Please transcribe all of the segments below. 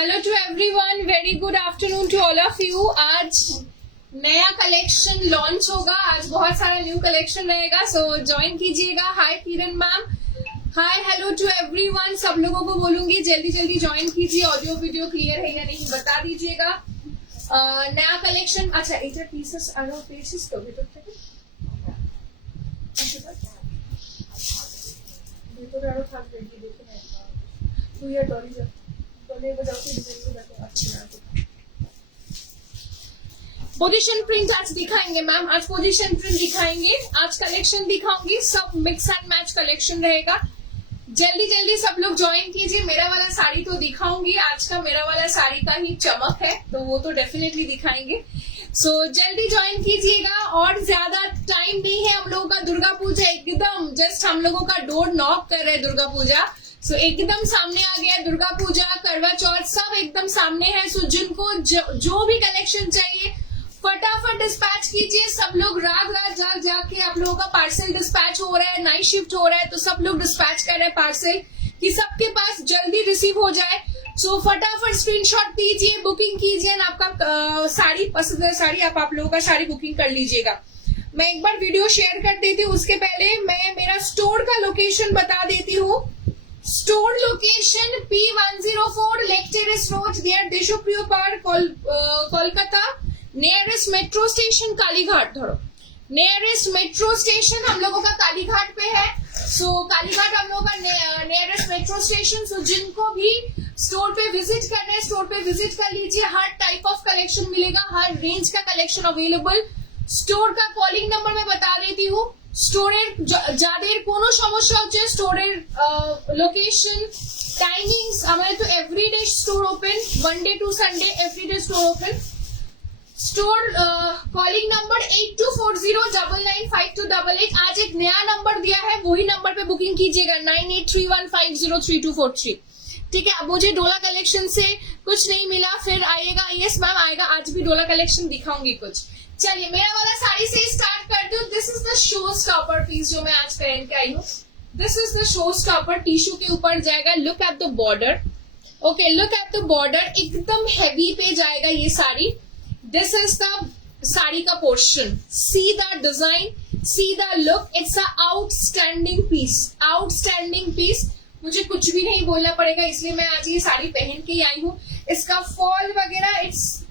Hello to everyone, very good afternoon to all of you. आज नया collection launch होगा, आज बहुत सारा न्यू कलेक्शन रहेगा, सो ज्वाइन कीजिएगा। Hi Kiran ma'am, hi hello to everyone. सब लोगों को बोलूंगी जल्दी जल्दी ज्वाइन कीजिए। ऑडियो वीडियो क्लियर है या नहीं बता दीजिएगा। नया कलेक्शन, अच्छा এটা পিসেস আরো পেয়েছিস তো ভিতর থেকে? ভিতরে আরো থাকবে কি দেখে না তুই আর ডরি যা ডলে বজাও के डिजाइन দেখো अच्छा। पोजीशन प्रिंट आज दिखाएंगे मैम, आज पोजीशन प्रिंट दिखाएंगे, आज कलेक्शन दिखाऊंगी, सब मिक्स एंड मैच कलेक्शन रहेगा। जल्दी जल्दी सब लोग ज्वाइन कीजिए। मेरा वाला साड़ी तो दिखाऊंगी, आज का मेरा वाला साड़ी का ही चमक है तो वो तो डेफिनेटली दिखाएंगे। सो जल्दी ज्वाइन कीजिएगा और ज्यादा टाइम नहीं है। हम लोगों का दुर्गा पूजा एकदम जस्ट हम लोगों का डोर नॉक कर रहे हैं दुर्गा पूजा। सो एकदम सामने आ गया दुर्गा पूजा, करवा चौथ सब एकदम सामने है। सो जिनको जो भी कलेक्शन चाहिए फटाफट डिस्पैच कीजिए। सब लोग रात जाके आप लोगों का पार्सल डिस्पैच हो रहा है, नाइट शिफ्ट हो रहा है तो सब लोग डिस्पैच कर रहे हैं पार्सल कि सबके पास जल्दी रिसीव हो जाए। सो फटाफट स्क्रीनशॉट दीजिए, बुकिंग कीजिए, आपका साड़ी पसंद है साड़ी आप लोगों का साड़ी बुकिंग कर लीजिएगा। मैं एक बार वीडियो शेयर कर देती हूँ, उसके पहले मैं मेरा स्टोर का लोकेशन बता देती हूँ। Store location P104 lake terrace road near Deshapriya park, Kolkata. Nearest metro station Kalighat, धरो नियरेस्ट मेट्रो स्टेशन हम लोगों का कालीघाट पे है। सो कालीघाट हम लोगों का नियरेस्ट मेट्रो स्टेशन। सो जिनको भी स्टोर पे विजिट करना है स्टोर पे विजिट कर लीजिए। हर टाइप ऑफ कलेक्शन मिलेगा, हर रेंज का कलेक्शन अवेलेबल। स्टोर का कॉलिंग नंबर मैं बता देती हूँ। স্টোরের যাদের কোনো সমস্যা হচ্ছে স্টোরের লোকেশন টাইমিংস, আমাদের তো everyday store open, Monday to Sunday everyday store open. Store calling number 8240995288। आज एक नया नंबर दिया है, वही नंबर पे बुकिंग कीजिएगा 9831503243। ठीक है, मुझे डोला कलेक्शन से कुछ नहीं मिला फिर आइएगा। यस मैम आएगा, आज भी डोला कलेक्शन दिखाऊंगी कुछ। चलिए मेरा वाला साड़ी से स्टार्ट कर दूं। This is the show stopper piece जो मैं आज पहन के आई हूँ। This is the show stopper, tissue के ऊपर जाएगा। Look at the border, okay look at the border, एकदम हैवी पे जाएगा ये sari. This is the sari का portion, see the design, see the look, it's a outstanding piece, outstanding piece. मुझे कुछ भी नहीं बोलना पड़ेगा इसलिए मैं आज ये साड़ी पहन के ही आई हूँ। इसका फॉल वगैरह इट्स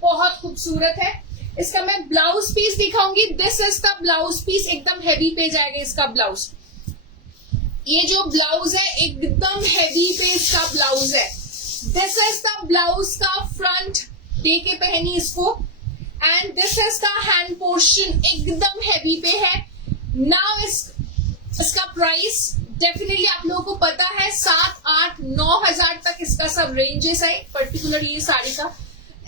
बहुत खूबसूरत है। इसका मैं ब्लाउज पीस दिखाऊंगी। This is the blouse piece, एकदम हैवी पे जाएगा इसका ब्लाउज। ये जो ब्लाउज है एकदम हैवी पे इसका ब्लाउज है। दिस इज द ब्लाउज का फ्रंट, दे के पहनी इसको, and this is the hand portion, एकदम हैवी पे है। नाउ इसका प्राइस डेफिनेटली आप लोगों को पता है 7, 8, 9 हजार तक इसका सब रेंजेस है। पर्टिकुलर ये साड़ी का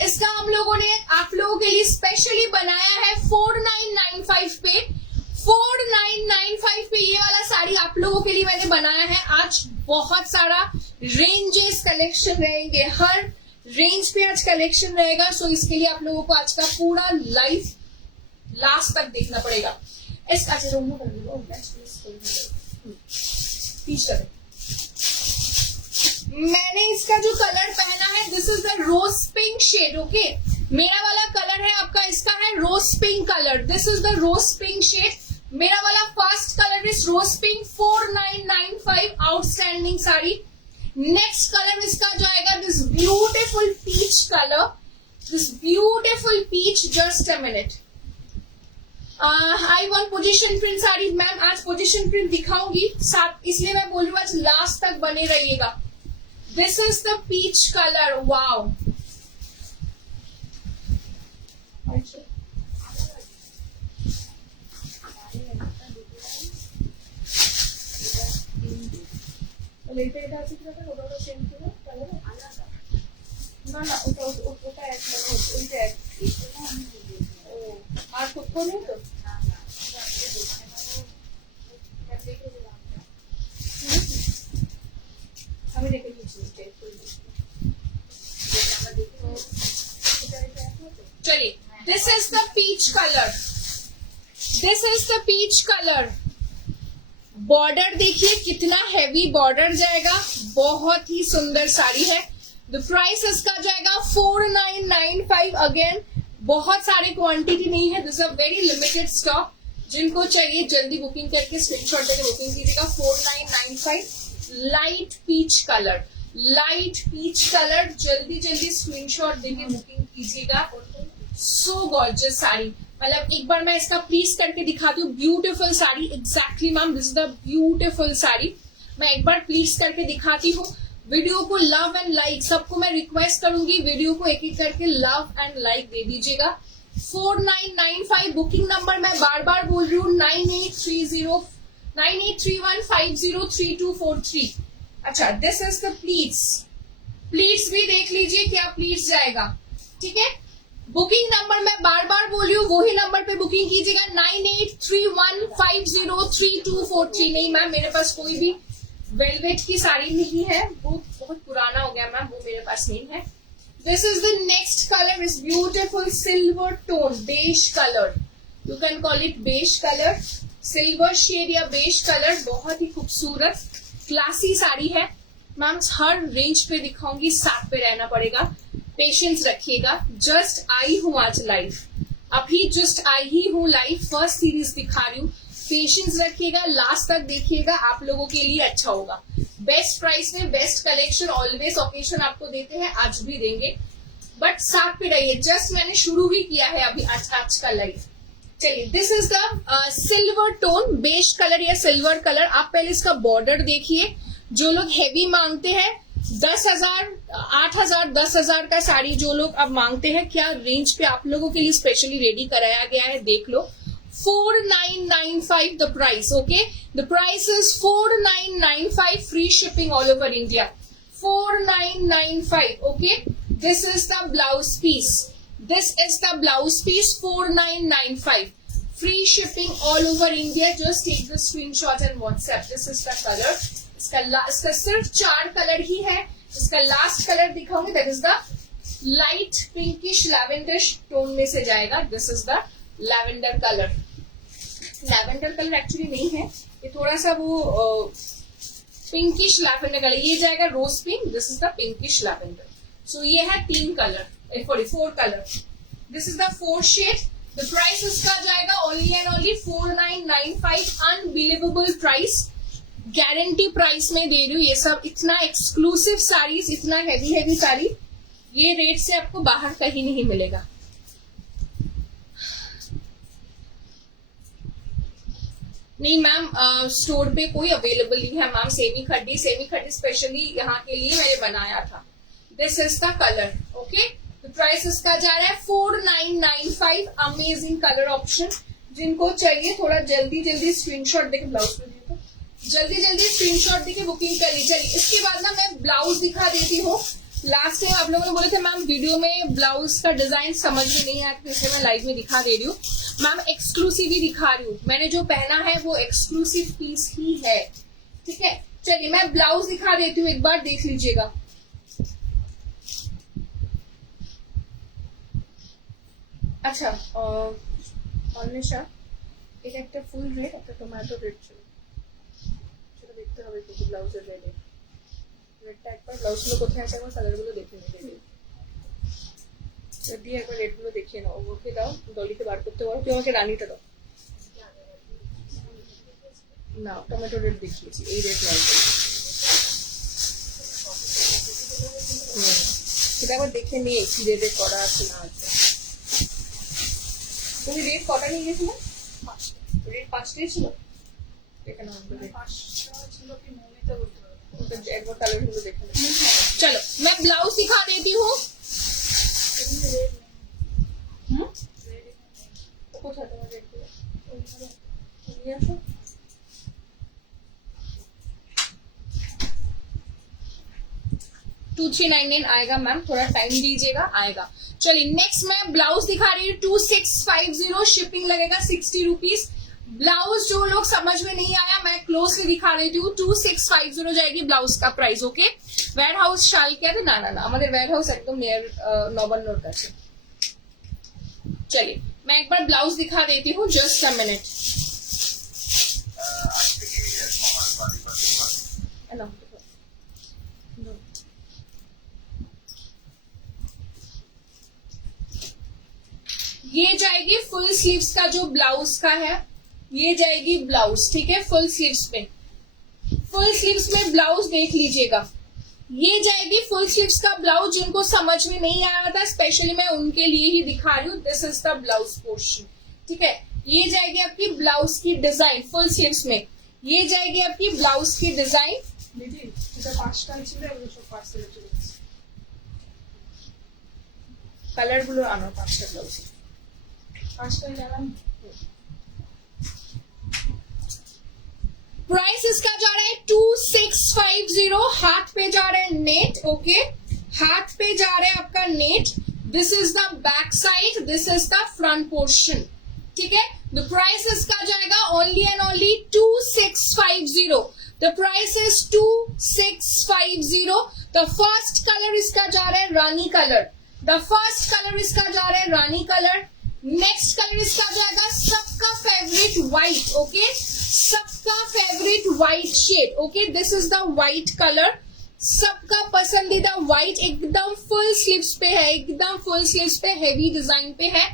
इसका हम लोगों ने आप लोगों के लिए स्पेशली बनाया है 4995 पे। 4995 पे ये वाला साड़ी आप लोगों के लिए मैंने बनाया है। आज बहुत सारा रेंजेस कलेक्शन रहेंगे, हर रेंज पे आज कलेक्शन रहेगा। सो इसके लिए आप लोगों को आज का पूरा लाइव लास्ट तक देखना पड़ेगा। इसका मैंने इसका जो कलर पहना है this is the rose pink shade, okay. मेरा वाला कलर है आपका, इसका है rose pink colour. This is the rose pink shade. मेरा वाला first colour is rose pink. 4995 outstanding sari. Next colour इसका जाएगा this beautiful peach colour, this beautiful peach. Just a minute, I want position print sari. Ma'am आज position print दिखाऊंगी साथ, इसलिए मैं बोल रही हूँ आज लास्ट तक बने रहिएगा। This is the peach color. Wow. चलिए this is the peach colour, this is the peach colour. Border देखिए कितना हैवी बॉर्डर जाएगा, बहुत ही सुंदर साड़ी है। द प्राइस इसका जाएगा 4995। अगेन बहुत सारे क्वांटिटी नहीं है, this a very limited stock. जिनको चाहिए जल्दी बुकिंग करके स्क्रीनशॉट देके बुकिंग कीजिएगा। 4995 light peach colour, light peach colour, जल्दी जल्दी स्क्रीनशॉट देके बुकिंग कीजिएगा। सो गॉर्जियस साड़ी, मतलब एक बार मैं इसका प्लीज करके दिखाती हूँ। Beautiful sari, exactly ma'am this is the beautiful sari. मैं एक बार प्लीज करके दिखाती हूँ। वीडियो को लव एंड लाइक, सबको मैं रिक्वेस्ट करूंगी वीडियो को एक एक करके लव एंड लाइक दे दीजिएगा। 4995 बुकिंग नंबर मैं बार बार बोल रही हूँ 9831503243। अच्छा, this is the pleats, pleats भी देख लीजिए क्या प्लीट्स जाएगा, ठीक है। बुकिंग नंबर मैं बार बार बोल रही हूँ, वही नंबर पे बुकिंग कीजिएगा 9831503243। नहीं मैम मेरे पास कोई भी वेलवेट की साड़ी नहीं है, वो बहुत पुराना हो गया मैम, वो मेरे पास नहीं है। This is the next colour, is beautiful silver tone, beige colour, you can call it beige colour, silver shade या बेज कलर। बहुत ही खूबसूरत क्लासी साड़ी है मैम। हर रेंज पे दिखाऊंगी, साथ पे रहना पड़ेगा, पेशेंस रखिएगा। जस्ट आई हूँ आज लाइव, अभी जस्ट आई ही हूँ लाइव, फर्स्ट सीरीज दिखा रही हूँ। पेशेंस रखिएगा, लास्ट तक देखिएगा, आप लोगों के लिए अच्छा होगा। बेस्ट प्राइस में बेस्ट कलेक्शन ऑलवेज ओकेशन आपको देते हैं, आज भी देंगे, बट साथ पे रहिए। जस्ट मैंने शुरू ही किया है अभी आज का लाइव। चलिए, this is the silver tone, beige colour या सिल्वर कलर। आप पहले इसका बॉर्डर देखिए। जो लोग हेवी मांगते हैं 10,000, 8,000, 10,000 का साड़ी जो लोग अब मांगते हैं, क्या रेंज पे आप लोगों के लिए स्पेशली रेडी कराया गया है, देख लो। 4995 the price, okay? The price is 4995, free shipping all over India. 4995, okay? This is the blouse piece. This is the blouse piece, 4995. Free shipping all over India. Just take the screenshot and WhatsApp. This is the color. इसका सिर्फ 4 colour ही है। इसका last colour दिखाऊंगी, that is the light pinkish lavender tone में से जाएगा। This is the lavender color. Lavender colour actually नहीं है, ये थोड़ा सा वो पिंकिश लैवेंडर कलर, ये जाएगा rose pink. This is the pinkish lavender. So ये है 4 colour. This is the 4 shade. The price इसका जाएगा only and only 4995। Unbelievable price, guarantee price में दे रही हूँ। ये सब इतना एक्सक्लूसिव साड़ीज, इतना हैवी साड़ी, ये रेट से आपको बाहर कहीं नहीं मिलेगा। नहीं मैम, स्टोर पे कोई अवेलेबल नहीं है मैम। सेमी खड्डी स्पेशली यहाँ के लिए मैंने बनाया था। This is the colour, okay. तो प्राइस इसका जा रहा है 4995। अमेजिंग कलर ऑप्शन, जिनको चाहिए थोड़ा जल्दी स्क्रीनशॉट देके, ब्लाउज में देखो, जल्दी स्क्रीनशॉट देके बुकिंग कर लीजिए। इसके बाद ना मैं ब्लाउज दिखा देती हूँ। लास्ट टाइम आप लोगों ने बोले थे मैम वीडियो में ब्लाउज का डिजाइन समझ में नहीं आया, तो इसलिए मैं लाइव में दिखा दे रही हूँ मैम। एक्सक्लूसिव ही दिखा रही हूँ, मैंने जो पहना है वो एक्सक्लूसिव पीस ही है, ठीक है। चलिए मैं ब्लाउज दिखा देती हूँ, एक बार देख लीजिएगा। अच्छा, অন্বেষা এটা একটা ফুল রেড, একটা টমেটো রেড ছিল, সেটা দেখতে হবে কিন্তু ব্লাউজের রেডে। রেডটা একবার ব্লাউজগুলো কোথায় আছে আমার কালারগুলো দেখে নিতে দিই, দিয়ে একবার রেডগুলো দেখিয়ে নাও। ওকে দাও, ডলিতে বার করতে পারো, তুই আমাকে রানিটা দাও না। টমেটো রেড দেখিয়েছি, এই রেড লাইট সেটা একবার দেখে নিয়ে কি রেডে করা আছে না আছে। তুমি রেড কটা নিয়ে গেছিলে? রেড 5টাই ছিল, এখানে 5টা ছিল কি মনেটা বলতে পারো, एक बार कलर गुलो देख लो। चलो मैं ब्लाउज दिखा देती हूँ। कोথায় তোমার রেড গুলো? 2399 आएगा मैम, थोड़ा टाइम दीजिएगा, आएगा। चलिए नेक्स्ट मैं ब्लाउज दिखा रही हूँ 2650, शिपिंग लगेगा 60 रुपीज। ब्लाउज जो लोग समझ में नहीं आया मैं क्लोजली दिखा रही हूँ, 2650 जाएगी ब्लाउज का प्राइस, ओके। वेयर हाउस शाल क्या थे? ना हमारे वेयर हाउस एकदम नियर नौबन्नोर का। चलिए मैं एक बार ब्लाउज दिखा देती हूँ, जस्ट अ मिनट। ये जाएगी फुल स्लीव्स का जो ब्लाउज का है, ये जाएगी ब्लाउज, ठीक है, फुल स्लीव्स में। फुल स्लीव्स में ब्लाउज देख लीजिएगा, ये जाएगी फुल स्लीव्स का ब्लाउज। जिनको समझ में नहीं आया था स्पेशली मैं उनके लिए ही दिखा रही हूँ। This is the blouse portion, ठीक है। ये जाएगी आपकी ब्लाउज की डिजाइन फुल स्लीव्स में, ये जाएगी आपकी ब्लाउज की डिजाइन। कलर गुलो आना 5টা ब्लाउज, 5টা प्राइस इसका जा रहा है 2650, हाथ पे जा रहा है नेट, ओके, हाथ पे जा रहा है आपका net. This is the back side, this is the front portion, ठीक है। द प्राइस इसका जाएगा only and only 2650। The price is 2650। The first colour इसका जा रहा है रानी कलर, द फर्स्ट कलर इसका जा रहा है रानी कलर। नेक्स्ट कलर इसका जाएगा सबका फेवरेट व्हाइट, ओके, सबका favourite white shade, okay, this is the white colour, सबका पसंदीदा व्हाइट, एकदम फुल स्लीव्स पे है, एकदम फुल स्लीव्स पे हेवी डिजाइन पे है।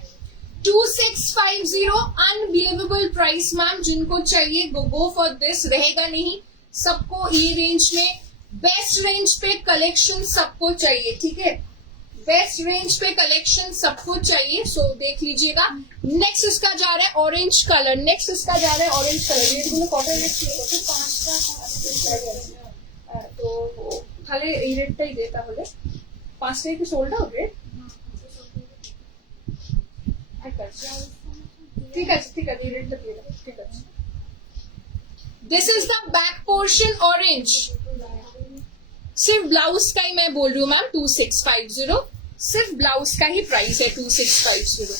2650 अनबिलीवेबल प्राइस मैम, जिनको चाहिए गो फॉर दिस, रहेगा नहीं सबको ये रेंज में, बेस्ट रेंज पे कलेक्शन सबको चाहिए, ठीक है, बेस्ट रेंज पे कलेक्शन सबको चाहिए, सो देख लीजिएगा। नेक्स्ट इसका जा रहा है ऑरेंज कलर, नेक्स्ट इसका जा रहा है ऑरेंज कलर। ये बोलो कॉटन रेट तो खाली এই রেটটাই দে, তাহলে 5টাই কি সোল্ড আউট রেট? ঠিক আছে ঠিক আছে, এই রেটটা দিয়ে দাও, ঠিক আছে। This is the back portion orange, सिर्फ ब्लाउज का ही मैं बोल रही हूँ मैम 2650, सिर्फ ब्लाउज का ही प्राइस है 2650।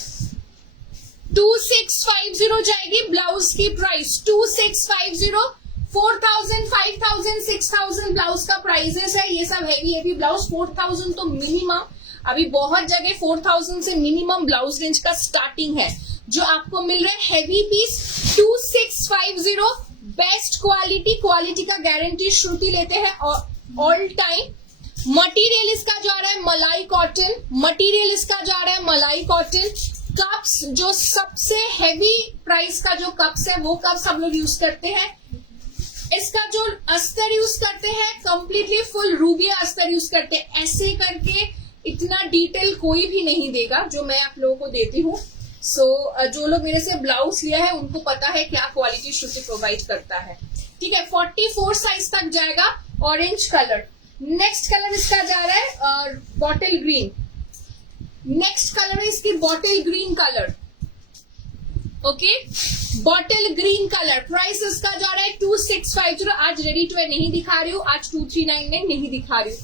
2650 जाएगी ब्लाउज की प्राइस, 2650। 4000, 5000, 6000 ब्लाउज का प्राइजेस है, ये सब हेवी ब्लाउज। 4000 तो मिनिमम, अभी बहुत जगह 4000 से मिनिमम ब्लाउज रेंज का स्टार्टिंग है, जो आपको मिल रहा है heavy piece 2650। Best quality, quality का गारंटी श्रुति लेते हैं ऑल टाइम। मटेरियल इसका जा रहा है मलाई कॉटन, मटेरियल इसका जा रहा है मलाई कॉटन। कप्स, जो सबसे हेवी प्राइस का जो कप्स है वो कप्स हम लोग यूज करते हैं। इसका जो अस्तर यूज करते हैं कंप्लीटली फुल रूबिया अस्तर यूज करते हैं, ऐसे करके इतना डिटेल कोई भी नहीं देगा जो मैं आप लोगों को देती हूँ। सो जो लोग मेरे से ब्लाउज लिया है उनको पता है क्या क्वालिटी श्रुति प्रोवाइड करता है, ठीक है। 44 साइज तक जाएगा ऑरेंज कलर। नेक्स्ट कलर इसका जा रहा है बॉटल ग्रीन, नेक्स्ट कलर है इसकी bottle green colour, okay, bottle green colour. Price इसका जा रहा है 2650। आज रेडी टू वेयर नहीं दिखा रही हूँ, आज 239 में नहीं दिखा रही हूँ,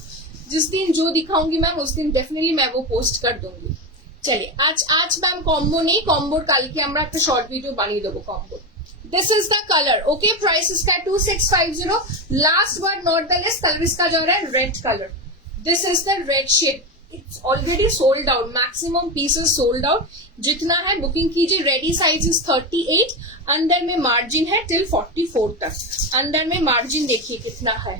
जिस दिन जो दिखाऊंगी मैम उस दिन डेफिनेटली मैं वो पोस्ट कर दूंगी। चलिए आज मैम कॉम्बो नहीं, कॉम्बो कल के আমরা একটা শর্ট ভিডিও বানিয়ে দেবো combo. This is the colour, okay, price इसका 2650। Last but not the less colour इसका जा रहा है red colour. This is the red shade, it's already sold out, maximum pieces sold out. जितना है बुकिंग कीजिए। रेडी साइज इज 38, अंदर में मार्जिन है टिल 44 तक। अंदर में मार्जिन देखिए कितना है,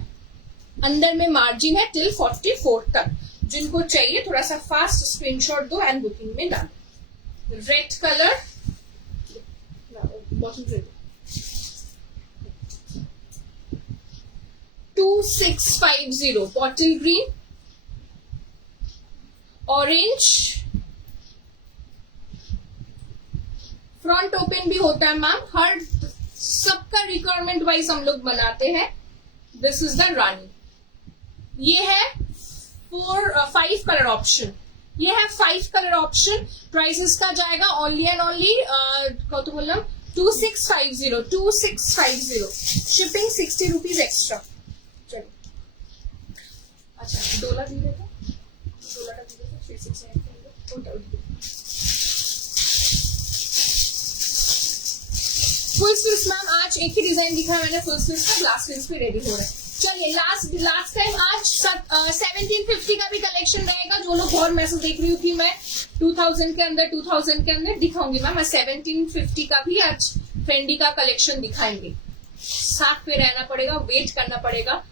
अंदर में मार्जिन है टिल 44 तक। जिनको चाहिए थोड़ा सा फास्ट स्क्रीनशॉट दो एंड बुकिंग में डाल। Red colour, bottle red 2650, bottle green, orange, front open भी होता है मैम, हर सबका रिक्वायरमेंट वाइज हम लोग बनाते हैं। दिस इज द रानी, ये है 5 कलर ऑप्शन, ये है 5 कलर ऑप्शन। प्राइस इसका जाएगा ओनली एंड ओनली कत बोलना 2650, 2650। Shipping 60 rupees extra. चलिए अच्छा डोला दे देता, डोलाटा दे देता, 369 फुल स्लीव्स मैम आज एक ही डिजाइन दिखा मैंने फुल स्लीव्स का, लास्ट स्लीव्स पे रेडी हो रहा है। चलिए लास्ट टाइम आज 1750 का भी कलेक्शन रहेगा। जो लोग और मैसेज देख रही थी मैं 2000 के अंदर दिखाऊंगी मैम। 1750 का भी आज फेंडी का कलेक्शन दिखाएंगे। साथ पे रहना पड़ेगा, वेट करना पड़ेगा,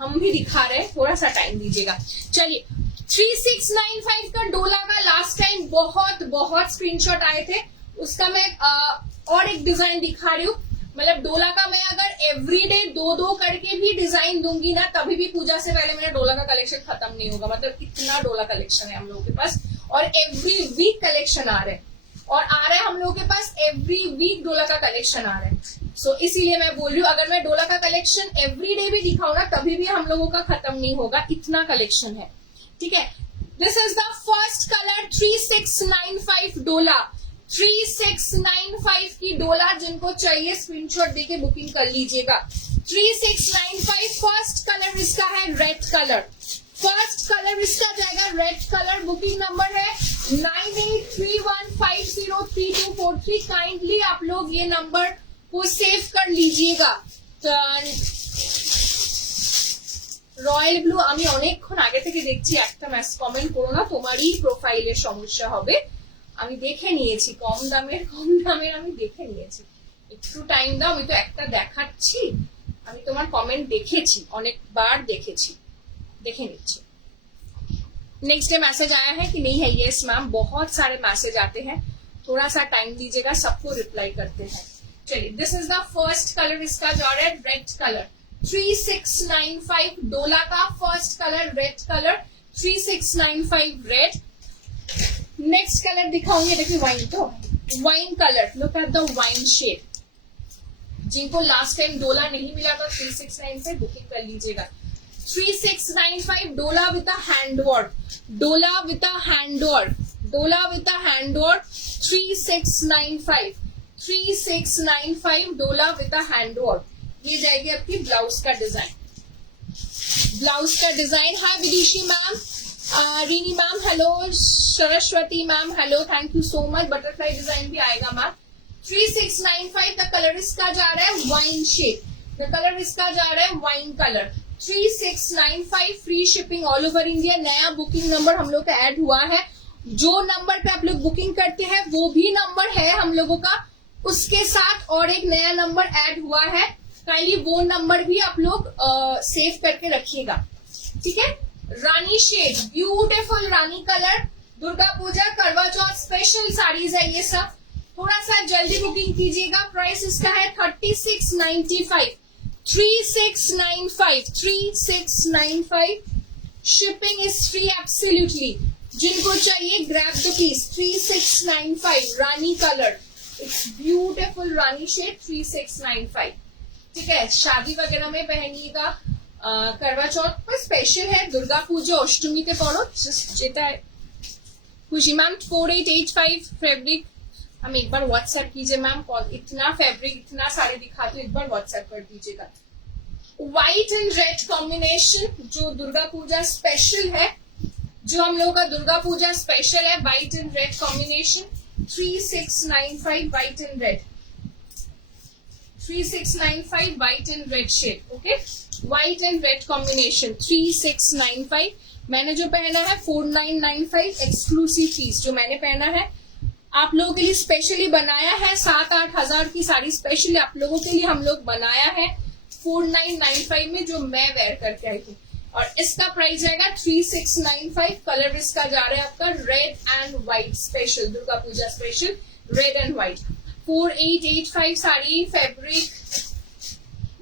हम भी दिखा रहे हैं, थोड़ा सा टाइम दीजिएगा। चलिए 3695 का डोला का लास्ट टाइम बहुत बहुत स्क्रीनशॉट आए थे, उसका मैं और एक डिजाइन दिखा रही हूँ। मतलब डोला का मैं अगर एवरीडे दो करके भी डिजाइन दूंगी ना, तभी भी पूजा से पहले मेरा डोला का कलेक्शन खत्म नहीं होगा। मतलब कितना डोला कलेक्शन है हम लोगों के पास, और एवरी वीक कलेक्शन आ रहे हैं, और आ रहा है हम लोगों के पास एवरी वीक डोला का कलेक्शन आ रहा है। सो इसीलिए मैं बोल रही हूँ, अगर मैं डोला का कलेक्शन एवरीडे भी दिखाऊं ना, तभी भी हम लोगों का खत्म नहीं होगा, इतना कलेक्शन है। ठीक है, this is the first colour 3695 डोला। 3695 की डोला जिनको चाहिए स्क्रीनशॉट देके बुकिंग कर लीजिएगा। 3695 फर्स्ट कलर इसका है रेड कलर। फर्स्ट कलर इसका जाएगा रेड कलर। बुकिंग नंबर है 9831503243। काइंडली आप लोग ये नंबर को सेव कर लीजिएगा। রয়্যাল ব্লু আমি অনেকক্ষণ আগে থেকে দেখছি, একটা মেসেজ কমেন্ট করো না, তোমারই প্রোফাইলের সমস্যা হবে। আমি দেখে নিয়েছি, কম দামের আমি দেখে নিয়েছি, একটু টাইম দাও, আমি তো একটা দেখাচ্ছি। আমি তোমার কমেন্ট দেখেছি, অনেকবার দেখেছি, দেখে নিচ্ছি। नेक्स्ट डे मैसेज आया है कि नहीं है? यस मैम, बहुत सारे मैसेज आते हैं, थोड़ा सा टाइम दीजिएगा, सबको रिप्लाई करते हैं। चलिए, this is the first colour इसका जा रहा है रेड कलर। 3695 डोला का first colour red colour. 3695 red. Next colour दिखाऊंगी, देखिए वाइन, तो wine colour, look at the wine shade. जिनको लास्ट टाइम डोला नहीं मिला था 3695 बुकिंग कर लीजिएगा। 3695 डोला विद अ हैंडवर्क। डोला विद अ हैंडवर्क। डोला विद अ हैंडवर्क 3695। 3695 डोला विद अ हैंडवर्क। ये जाएगी आपकी ब्लाउज का डिजाइन। ब्लाउज का design. Hi Vidishi ma'am, Rini ma'am hello, Saraswati ma'am hello, thank you so much. Butterfly design भी आएगा मैम। 3695 का कलर इसका जा रहा है वाइन शेड। द कलर इसका जा रहा है wine colour. 3695 free shipping all over India. नया बुकिंग नंबर हम लोग का ऐड हुआ है। जो नंबर पे आप लोग बुकिंग करते हैं वो भी नंबर है हम लोगों का, उसके साथ और एक नया नंबर ऐड हुआ है। काइंडली वो नंबर भी आप लोग सेव करके रखिएगा। ठीक है, रानी शेड, ब्यूटीफुल रानी कलर। दुर्गा पूजा करवा चौथ स्पेशल साड़ीज है ये सब, थोड़ा सा जल्दी बुकिंग कीजिएगा। प्राइस इसका है 3695। 3695। 3695। Shipping is free absolutely. जिनको चाहिए grab the piece. 3695 rani colour, it's beautiful rani shade. 3695। ठीक है, शादी वगैरह में पहनिएगा, करवा चौथ पर स्पेशल है, दुर्गा पूजा अष्टमी के पड़ो जेता है। खुशी मैम 4885 फैब्रिक, हम एक बार व्हाट्सएप कीजिए मैम, इतना फैब्रिक इतना सारे दिखा तो एक बार व्हाट्सएप कर दीजिएगा। व्हाइट एंड रेड कॉम्बिनेशन जो दुर्गा पूजा स्पेशल है, जो हम लोगों का दुर्गा पूजा स्पेशल है, white and red combination. 3695 white and red. 3695 white and red shade. Okay, white and red combination 3695। मैंने जो पहना है 4995 एक्सक्लूसिव पीस जो मैंने पहना है, आप लोगों के लिए स्पेशली बनाया है। 7-8 हजार की साड़ी स्पेशली आप लोगों के लिए हम लोग बनाया है 4995 में, जो मैं वेयर करके आई थी। और इसका प्राइस जाएगा 3695। कलर इसका जा रहा है आपका red and white special, Durga Puja special red and white. 4885 sari fabric.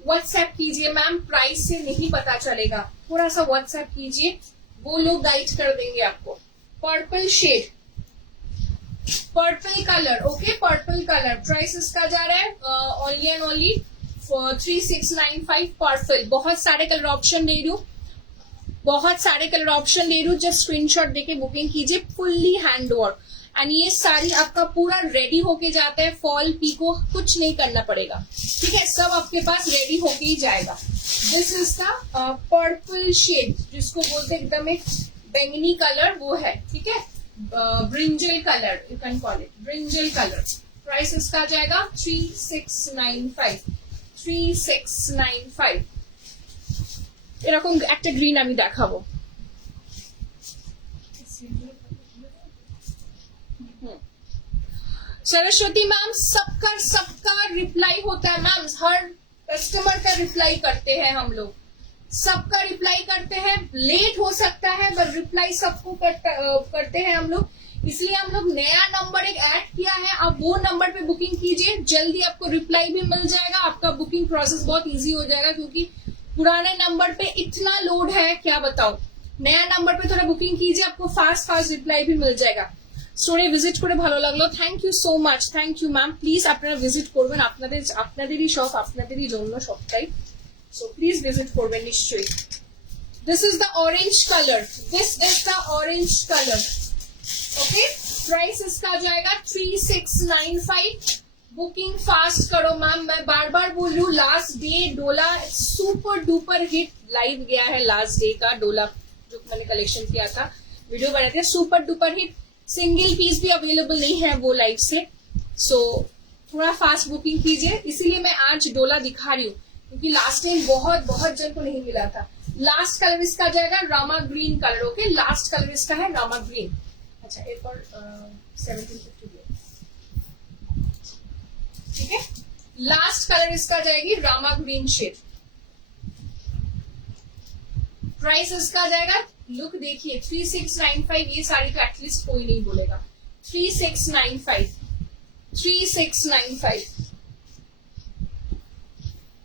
WhatsApp कीजिए मैम, प्राइस से नहीं पता चलेगा, थोड़ा सा व्हाट्सएप कीजिए, वो लोग गाइड कर देंगे आपको। Purple shade, purple colour. Okay, purple colour. Price इसका जा रहा है ओनली एंड ओनली 3695 पर्पल। बहुत सारे कलर ऑप्शन दे रही हूँ, बहुत सारे कलर ऑप्शन दे रही हूँ, जस्ट स्क्रीनशॉट देके बुकिंग कीजिए। फुल्ली हैंडवर्क एंड ये साड़ी आपका पूरा रेडी होके जाता है, फॉल पीको कुछ नहीं करना पड़ेगा। ठीक है, सब आपके पास रेडी होके ही जाएगा। This is the purple shade, जिसको बोलते हैं एकदम एक बैंगनी कलर, वो है। ठीक है, brinjal colour you can call it, brinjal colour. Price इसका जाएगा 3695। 3695। এরকম একটা গ্রিন আমি দেখাবো। सरस्वती मैम, सबका रिप्लाई होता है मैम, हर कस्टमर का रिप्लाई करते हैं हम लोग। सबका रिप्लाई करते हैं, लेट हो सकता है पर रिप्लाई सबको करते हैं हम लोग, इसलिए हम लोग नया नंबर एक ऐड किया है। आप वो नंबर पे बुकिंग कीजिए, जल्दी आपको रिप्लाई भी मिल जाएगा, आपका बुकिंग प्रोसेस बहुत इजी हो जाएगा, क्योंकि पुराने नंबर पे इतना लोड है क्या बताओ। नया नंबर पे थोड़ा बुकिंग कीजिए, आपको फास्ट रिप्लाई भी मिल जाएगा। স্টোরে ভিজিট করে ভালো লাগলো, thank you so much, thank you ma'am. Please আপনারা ভিজিট করবেন, আপনাদেরই শপ, আপনাদেরই জন্য সবটাই, সো প্লিজ ভিজিট করবেন নিশ্চয়ই। This is the orange colour, this is the orange colour. Okay, price इसका जाएगा 3695। बुकिंग फास्ट करो मैम, मैं बार बार बोल रही हूँ। लास्ट डे डोला सुपर डुपर हिट लाइव गया है, लास्ट डे का डोला जो मैंने कलेक्शन किया था, वीडियो बनाए थे, super duper hit. Single piece भी अवेलेबल नहीं है वो लाइव से, सो थोड़ा फास्ट बुकिंग कीजिए। इसीलिए मैं आज डोला दिखा रही हूँ, क्योंकि लास्ट टाइम बहुत जन को नहीं मिला था। लास्ट कलर इसका जाएगा Rama green colour. Okay, last colour इसका है रामा ग्रीन। अच्छा, एक और 1750 ठीक है। लास्ट कलर इसका जाएगी रामा ग्रीन शेड। प्राइस इसका जाएगा, लुक देखिए 3695। ये साड़ी तो एटलीस्ट कोई नहीं बोलेगा। 3695, 3695।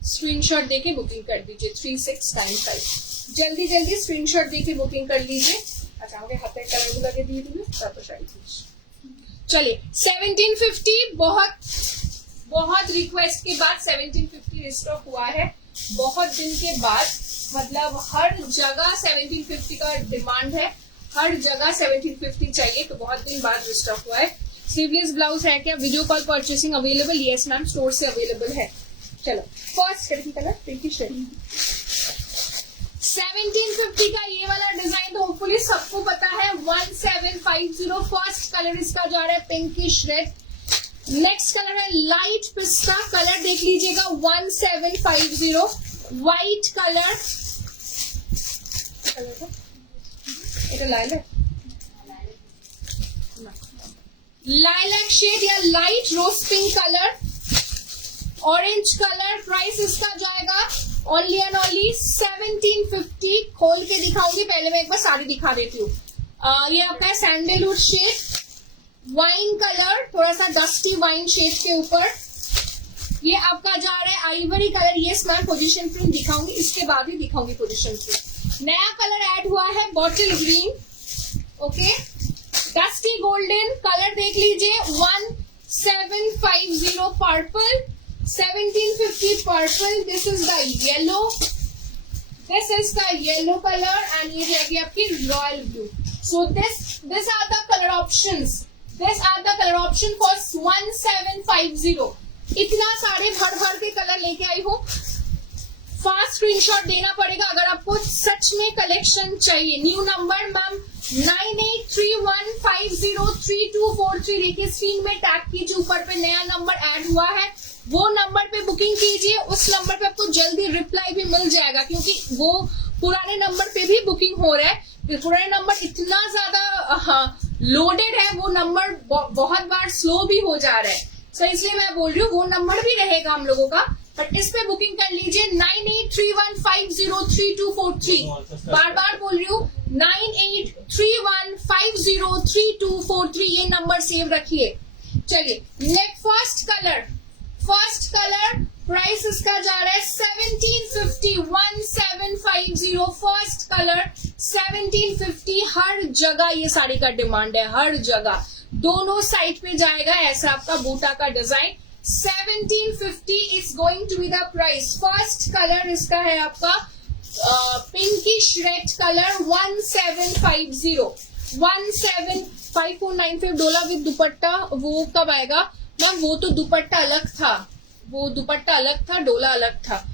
स्क्रीनशॉट देके बुकिंग कर दीजिए। 3695 जल्दी जल्दी स्क्रीनशॉट देके बुकिंग कर लीजिए। अच्छा, আমাকে হাতে কালার लगे দিয়ে দিবে, তারপর শাড়ি। चलिए 1750, बहुत रिक्वेस्ट के बाद 1750 रिस्टॉक हुआ है, बहुत दिन के बाद। मतलब हर जगह 1750 का डिमांड है, हर जगह 1750 चाहिए, तो बहुत दिन बाद रिस्टॉक हुआ है। स्लीवलेस ब्लाउज है क्या? Video call purchasing available? Yes ma'am, store से अवेलेबल है। चलो फर्स्ट कलर पिंकिश रेड, 1750 का ये वाला डिजाइन तो होपफुली सबको पता है। 1750 फर्स्ट कलर इसका जा रहा है पिंकिश रेड। नेक्स्ट कलर है लाइट पिस्ता, कलर देख लीजिएगा 1750 व्हाइट कलर। लाइलैक शेड या light rose pink colour, orange colour. Price इसका जाएगा ओनली एंड ओनली 1750। खोल के दिखाऊंगी, पहले मैं एक बार साड़ी दिखा देती हूँ। ये आपका है सैंडलवुड शेड, वाइन कलर, थोड़ा सा डस्टी वाइन शेड के ऊपर। ये आपका जा रहा है आइवरी कलर। ये मैम पोजीशन प्रिंट दिखाऊंगी, इसके बाद ही दिखाऊंगी पोजीशन प्रिंट। नया कलर ऐड हुआ है bottle green. Okay, dusty golden colour देख लीजिए। 1750 purple, 1750 purple. This is the yellow, this is the yellow colour and ये जाएगी आपकी royal blue. So this are the colour options, this are the colour option for 1750। इतना सारे भर के colour लेके आई हूँ। फास्ट स्क्रीनशॉट देना पड़ेगा अगर आपको सच में कलेक्शन चाहिए। न्यू नंबर मैम 9831503243 देखिए स्क्रीन में टैग कीजिए, ऊपर पे नया नंबर ऐड हुआ है, वो नंबर पे बुकिंग कीजिए। उस नंबर पे आपको जल्दी रिप्लाई भी मिल जाएगा, क्योंकि वो पुराने नंबर पे भी बुकिंग हो रहा है। पुराने नंबर इतना ज्यादा लोडेड है, वो नंबर बहुत बार स्लो भी हो जा रहा है, तो इसलिए मैं बोल रही हूँ वो नंबर भी रहेगा हम लोगों का, बट इस पे बुकिंग कर लीजिए। 9831503243, बार बार बोल रही हूँ 9831503243, ये नंबर सेव रखिए। चलिए नेक्स्ट फर्स्ट कलर प्राइस इसका जा रहा है 1750। 1750 फर्स्ट कलर 1750। हर जगह ये साड़ी का डिमांड है, हर जगह दोनों साइड पे जाएगा ऐसा आपका बूटा का design. 1750 is going to be the price. First colour इसका है आपका पिंकिश रेड कलर 1750। 175495 डोला विद दुपट्टा, वो कब आएगा मैम? वो तो दुपट्टा अलग था, वो दुपट्टा अलग था, डोला अलग था।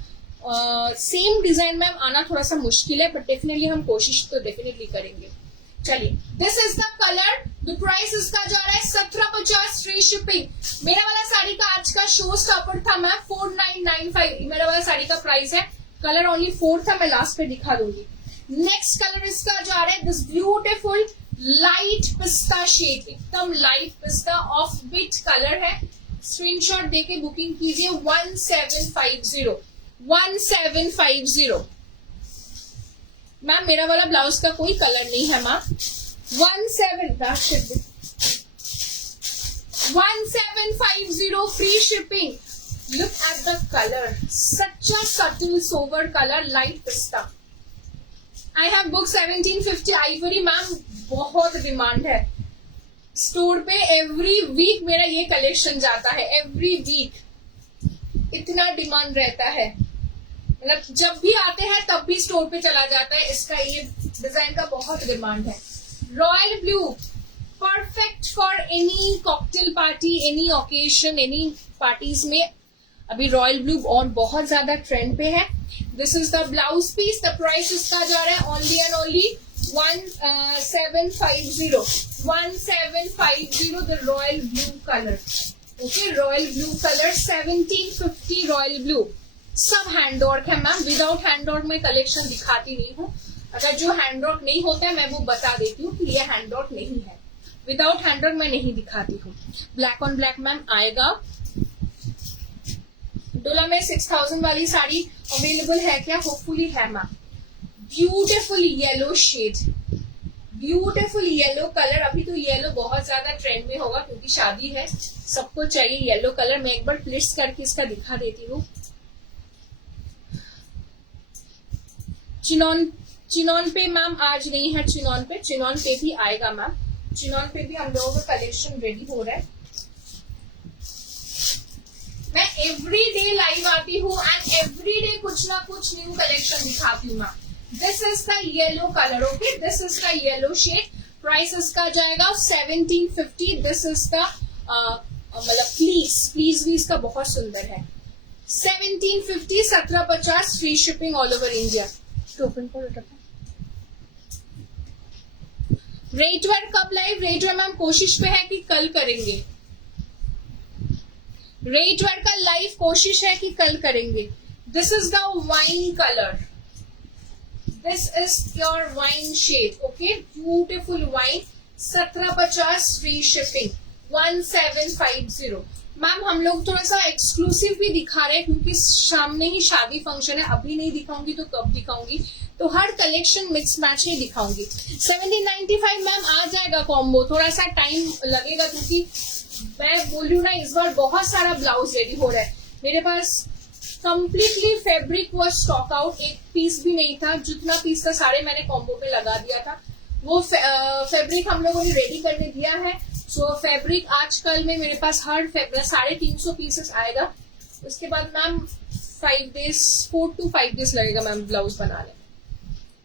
सेम डिजाइन मैम आना थोड़ा सा मुश्किल है, बट डेफिनेटली हम कोशिश तो डेफिनेटली करेंगे। चलिए this is the colour. The price इसका जा रहा है 1750 फ्री शिपिंग। मेरा वाला साड़ी का आज का शो स्टॉपर था मैम 4995, मेरा वाला साड़ी का प्राइस है। कलर ओनली 4 था, मैं लास्ट पे दिखा दूंगी। नेक्स्ट कलर इसका जा रहा है दिस ब्यूटीफुल लाइट पिस्ता शेड, एकदम लाइट पिस्ता ऑफ बिट कलर है। स्क्रीनशॉट देके बुकिंग कीजिए 1750। मैम मेरा वाला ब्लाउज का कोई कलर नहीं है ma'am. 1750 free shipping. Look at the colour, such a subtle sober colour, light pista. I have book 1750 ivory ma'am, बहुत डिमांड है स्टोर पे। एवरी वीक मेरा ये कलेक्शन जाता है, एवरी वीक इतना डिमांड रहता है, मतलब जब भी आते हैं तब भी स्टोर पे चला जाता है। इसका ये डिजाइन का बहुत डिमांड है। Royal blue, perfect for any cocktail party, any occasion, any parties में अभी रॉयल ब्लू और बहुत ज्यादा ट्रेंड पे है। This is the blouse piece. The price इसका जा रहा है only and only 1750 the royal blue colour. Okay, royal blue colour 1750 royal blue. सब हैंडवर्क है मैम, विदाउट हैंडवर्क में कलेक्शन दिखाती नहीं हूँ। अगर जो हैंडवर्क नहीं होता है मैं वो बता देती हूँ कि ये हैंडवर्क नहीं है। विदाउट हैंडवर्क मैं नहीं दिखाती हूँ। ब्लैक ऑन ब्लैक मैम आएगा। डोला में 6000 वाली साड़ी अवेलेबल है क्या? होपफुली है ma'am. Beautiful yellow shade, beautiful yellow colour. अभी तो येलो बहुत ज्यादा ट्रेंड में होगा क्योंकि शादी है, सबको चाहिए येलो कलर। मैं एक बार प्लिट्स करके इसका दिखा देती हूँ। चिनॉन पे मैम आज नहीं है। चिनॉन पे भी आएगा मैम। चिनॉन पे भी हम लोगों का कलेक्शन रेडी हो रहा है। मैं एवरी डे लाइव आती हूँ एंड एवरी डे कुछ ना कुछ न्यू कलेक्शन दिखाती हूँ ma'am. This is the yellow colour. Okay, this is the yellow shade. Price इसका जाएगा 1750। दिस इज द मतलब प्लीज भी इसका बहुत सुंदर है। 1750, 1750 free shipping all over India. रेटवेयर कब लाइव? रेटवेयर मैम कोशिश पे है कि कल करेंगे। रेटवेयर का लाइव कोशिश है कि कल करेंगे। This is the wine colour, this is your wine shade. Okay, beautiful wine. 1750 free shipping 1750। Ma'am हम लोग थोड़ा सा एक्सक्लूसिव भी दिखा रहे हैं क्योंकि सामने ही शादी फंक्शन है। अभी नहीं दिखाऊंगी तो कब दिखाऊंगी? तो हर कलेक्शन मिक्स मैच ही दिखाऊंगी। 1795 मैम आ जाएगा कॉम्बो। थोड़ा सा टाइम लगेगा क्योंकि मैं बोल रही हूँ ना, इस बार बहुत सारा ब्लाउज रेडी हो रहा है मेरे पास। कंप्लीटली फैब्रिक वो स्टॉक आउट, एक पीस भी नहीं था। जितना पीस था सारे मैंने कॉम्बो पे लगा दिया था। वो फैब्रिक हम लोगों ने रेडी करके दिया है। सो फैब्रिक आजकल में मेरे पास हर 350 पीसेस आएगा। उसके बाद मैम 4 to 5 डेज लगेगा मैम ब्लाउज बनाने में।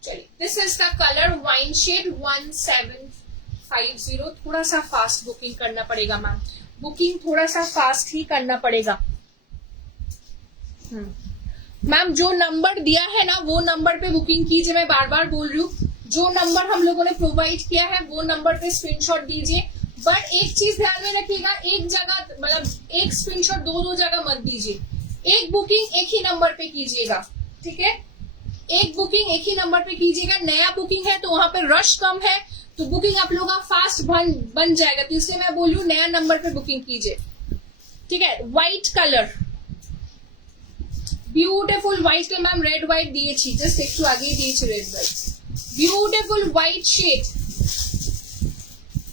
चलिए, this is the colour wine shade 1750। थोड़ा सा फास्ट बुकिंग करना पड़ेगा मैम, बुकिंग थोड़ा सा फास्ट ही करना पड़ेगा मैम। जो नंबर दिया है ना वो नंबर पे बुकिंग कीजिए। मैं बार बार बोल रही हूँ, जो नंबर हम लोगों ने प्रोवाइड किया है वो नंबर पे स्क्रीनशॉट दीजिए। बट एक चीज ध्यान में रखिएगा, एक जगह मतलब एक स्क्रीनशॉट दो जगह मत दीजिए। एक बुकिंग एक ही नंबर पे कीजिएगा, ठीक है? एक बुकिंग एक ही नंबर पे कीजिएगा। नया बुकिंग है तो वहां पे रश कम है तो बुकिंग आप लोगों का फास्ट बन जाएगा। तो इसलिए मैं बोल रही हूँ नया नंबर पे बुकिंग कीजिए, ठीक है? व्हाइट कलर, ब्यूटिफुल व्हाइट के मैम रेड व्हाइट दिएছি, জাস্ট একটু আগে দিয়েছি red white. Beautiful white shade.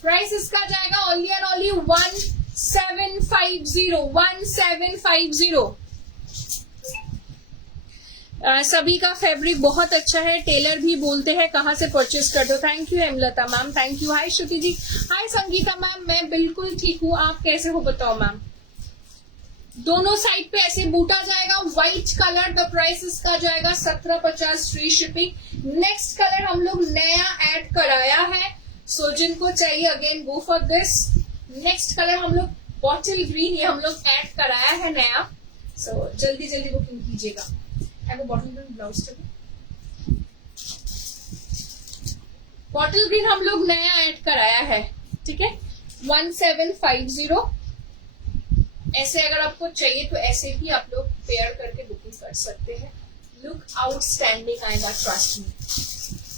Price इसका जाएगा ओनली एंड ओनली 1750। सभी का फैब्रिक बहुत अच्छा है। टेलर भी बोलते हैं कहाँ से परचेस कर दो। Thank you Hemlata ma'am, thank you. Hi Shruti ji, hi Sangeeta ma'am. मैं बिल्कुल ठीक हूँ, आप कैसे हो बताओ मैम? दोनों साइड पे ऐसे बूटा जाएगा व्हाइट कलर। द प्राइस इसका जाएगा 1750 फ्री शिपिंग। नेक्स्ट कलर हम लोग नया ऐड कराया है, सो जिनको चाहिए again go for this. Next colour हम लोग बॉटल ग्रीन, ये हम लोग ऐड कराया है नया। सो जल्दी जल्दी बुकिंग कीजिएगा। Bottle green blouse, bottle green हम लोग नया ऐड कराया है, ठीक है? 1750। ऐसे अगर आपको चाहिए तो ऐसे भी आप लोग पेयर करके बुकिंग कर सकते हैं। लुक आउटस्टैंडिंग आएगा, ट्रस्ट मी,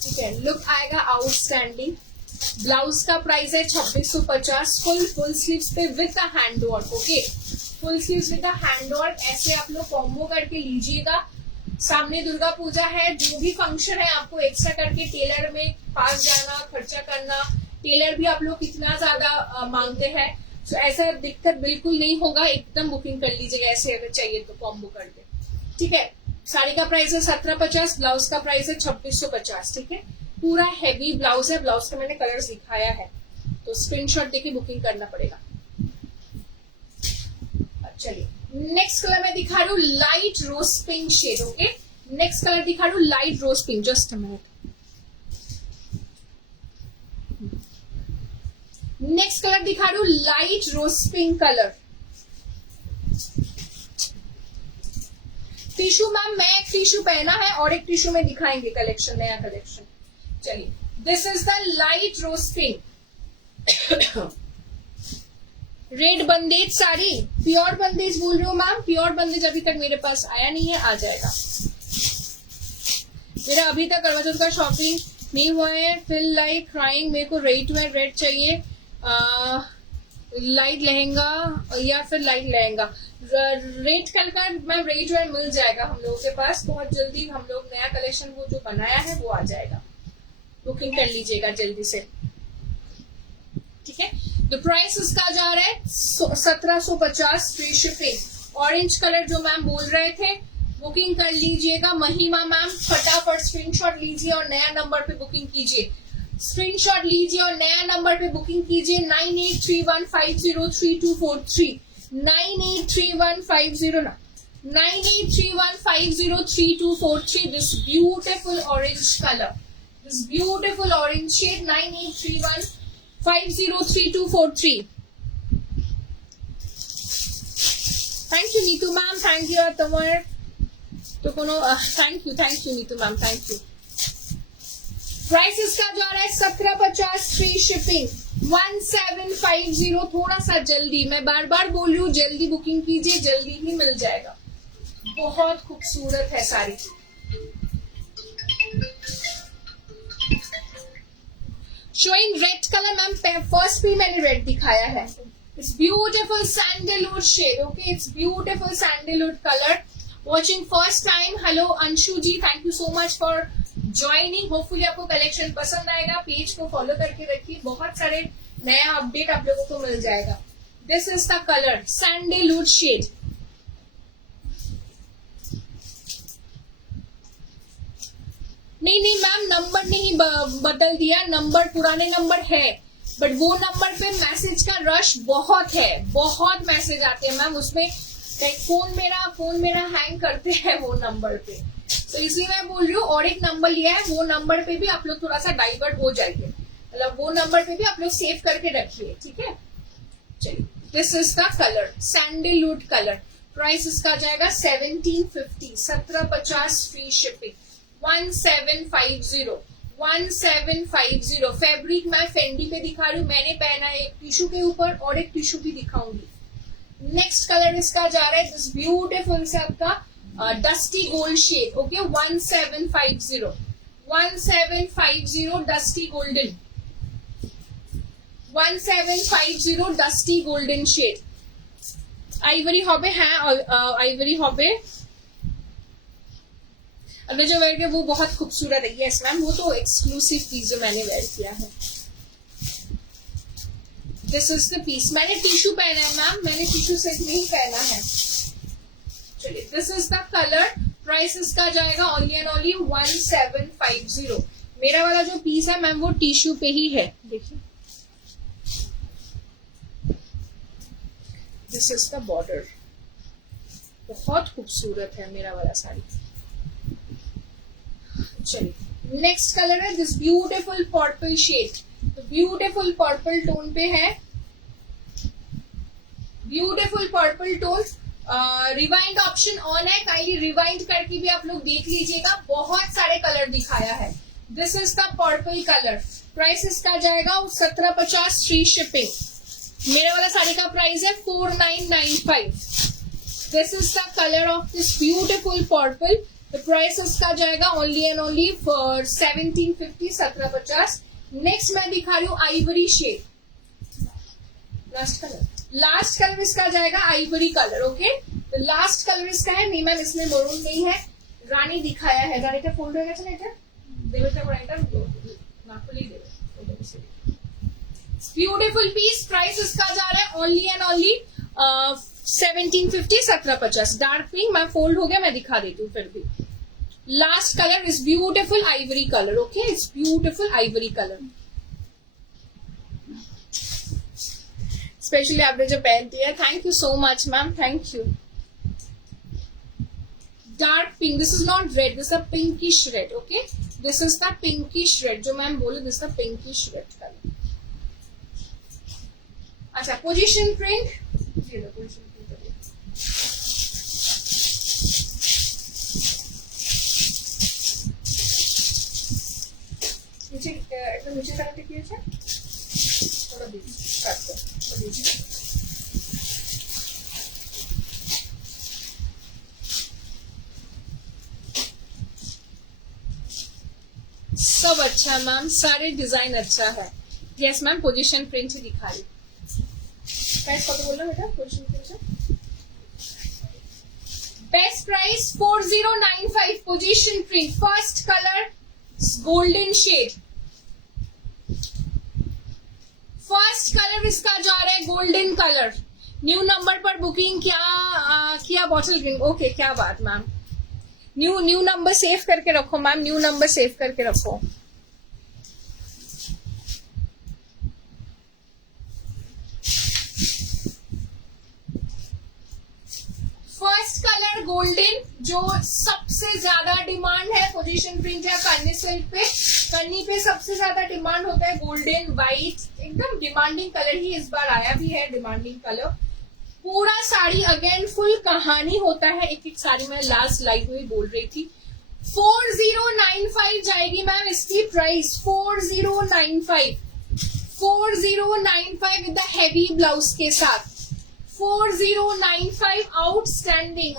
ठीक है? लुक आएगा आउटस्टैंडिंग। ब्लाउज का प्राइस है 2650। फुल स्लीव्स पे with the handwork. Okay, full sleeves with the handwork. ऐसे आप लोग कॉम्बो करके लीजिएगा। सामने दुर्गा पूजा है, जो भी फंक्शन है आपको एक्स्ट्रा करके टेलर में पास जाना, खर्चा करना, टेलर भी आप लोग कितना ज्यादा मांगते हैं, तो ऐसा दिक्कत बिल्कुल नहीं होगा, एकदम बुकिंग कर लीजिएगा। ऐसे अगर चाहिए तो कॉम्बो कर दे, ठीक है। साड़ी का प्राइस है 1750, ब्लाउज का प्राइस है 2650, ठीक है। पूरा हैवी ब्लाउज है, ब्लाउज का मैंने कलर्स दिखाया है, तो स्क्रीनशॉट देके बुकिंग करना पड़ेगा। चलिए नेक्स्ट कलर मैं दिखा रही हूँ light rose pink shade, okay. Next colour दिखा रही हूँ light rose pink, just a minute. Next colour दिखा रही हूँ light rose pink colour. Tissue ma'am, मैं एक टिश्यू पहना है और एक टिश्यू में दिखाएंगे कलेक्शन, नया कलेक्शन। चलिए this is the light rose pink red bandhej sari, pure bandhej बोल रही हूँ मैम, प्योर बंदेज अभी तक मेरे पास आया नहीं है, आ जाएगा। मेरा अभी तक करवा चौथ का शॉपिंग नहीं हुआ है, फील लाइक क्राइंग, मेरे को रेड टू रेड चाहिए, लाइट लहंगा या फिर लाइट लहंगा। रेड कलर का मैम रेड वेयर मिल जाएगा हम लोगों के पास बहुत जल्दी, हम लोग नया कलेक्शन वो जो बनाया है वो आ जाएगा, बुकिंग कर लीजिएगा जल्दी से, ठीक है। द प्राइस इसका जा रहा है 1750 फ्री शिपिंग। ऑरेंज कलर जो मैम बोल रहे थे बुकिंग कर लीजिएगा। महिमा मैम फटाफट स्क्रीनशॉट लीजिए और नया नंबर पे बुकिंग कीजिए, स्क्रीनशॉट लीजिए और नया नंबर पे बुकिंग कीजिए 9831503243 9831503243। This beautiful orange colour, this beautiful orange shade 9831503243। Thank you Neetu ma'am, thank you तुम्हार तो कोनो thank you Neetu ma'am, thank you. Price इसका जो आ रहा है 1750 फ्री शिपिंग 1750। थोड़ा सा जल्दी, मैं बार बार बोल रही हूँ जल्दी बुकिंग कीजिए, जल्दी ही मिल जाएगा। बहुत खूबसूरत है sari. Showing red colour ma'am, first भी मैंने रेड दिखाया है। It's beautiful sandalwood shade, okay, it's beautiful sandalwood colour. Watching first time, hello Anshu ji, thank you so much for joining. Hopefully आपको कलेक्शन पसंद आएगा, पेज को फॉलो करके रखिए, बहुत सारे नया अपडेट आप लोगों को मिल जाएगा। This is the colour sandalwood shade. नहीं मैम, नंबर नहीं बदल दिया, नंबर पुराने नंबर है, बट वो नंबर पे मैसेज का रश बहुत है, बहुत मैसेज आते हैं मैम, उसमें फोन मेरा हैंग करते हैं वो नंबर पे, तो इसलिए मैं बोल रही हूँ। और एक नंबर लिया है, वो नंबर पे भी आप लोग थोड़ा सा डाइवर्ट हो जाइए, मतलब वो नंबर पे भी आप लोग सेव करके रखिए, ठीक है। चलिए this is the colour sandalwood colour. Price इसका जाएगा 1750, 1750 फ्री शिपिंग 1750। फैब्रिक मैं फेंडी पे दिखा रही हूँ, मैंने पहना है एक टिश्यू के ऊपर और एक टिश्यू भी दिखाऊंगी। नेक्स्ट कलर इसका जा रहा है दिस ब्यूटिफुल से आपका dusty gold shade, okay 1750 dusty golden 1750 dusty golden shade. Ivory हॉबे है, आइवरी हॉबे अगर जो वेयर किया वो बहुत खूबसूरत है। यस मैम, वो तो एक्सक्लूसिव पीस जो मैंने वेयर किया है। दिस इज द पीस, मैंने टिश्यू पहना है मैम, मैंने टिश्यू सेट में ही पहना है। चलिए this is the colour. Price इसका जाएगा ओनली एंड ओनली 1750। मेरा वाला जो पीस है मैम वो टिश्यू पे ही है, देखिए दिस इज द बॉर्डर, बहुत खूबसूरत है मेरा वाला साड़ी। चलिए नेक्स्ट कलर है this beautiful purple shade, beautiful purple tone पे है, beautiful purple tone. Rewind option on है, काइंडली रिवाइंड करके भी आप लोग देख लीजिएगा, बहुत सारे कलर दिखाया है। This is the purple colour. Price इसका जाएगा 1750 फ्री शिपिंग। मेरे वाला साड़ी का प्राइस है 4995। This is the colour of this beautiful purple. The price इसका जाएगा only and only for 1750, 1750। Next मैं दिखा रही हूँ आइवरी शेड, लास्ट कलर इसका जाएगा Ivory colour, okay. Last colour इसका है, नहीं मैम इसमें मरून नहीं है, রানী দিখায়া है গাড়িটা ফোল্ড হয়ে গেছে না এটা দেবে তো এটা না খুলেই দেবে ब्यूटीफुल पीस प्राइस इसका जा रहा है only and only 1750 1750 dark pink मैं फोल्ड हो गया मैं दिखा देती हूँ फिर भी last colour is beautiful Ivory colour okay it's beautiful Ivory colour specially आपने जो पहनती है thank you so much ma'am thank you dark pink this is not read this is pinkish red okay this is the pinkish red जो ma'am बोले this the pinkish red colour अच्छा position print ये लो position print नीचे एकदम नीचे करके किया है थोड़ा दीजिए काट दो दीजिए सब अच्छा है मैम सारे डिजाइन अच्छा है यस मैम पोजीशन प्रिंट ही दिखा रही प्राइस कत बोल बेटा position print best price 4095 position print first colour golden shade first colour इसका जा रहा है गोल्डन कलर न्यू नंबर पर बुकिंग किया बॉटल ग्रीन ओके क्या बात मैम न्यू नंबर सेव करके रखो मैम न्यू नंबर सेव करके रखो फर्स्ट कलर गोल्डन जो सबसे ज्यादा डिमांड है पोजीशन प्रिंट या कन्नी सिल्क पे कन्नी पे सबसे ज्यादा डिमांड होता है गोल्डन वाइट एकदम डिमांडिंग कलर ही इस बार आया भी है डिमांडिंग कलर पूरा साड़ी अगेन फुल कहानी होता है एक एक साड़ी में लास्ट लाइव में बोल रही थी 4095 जाएगी मैम इसकी price 4095 with the heavy blouse के साथ 4095 outstanding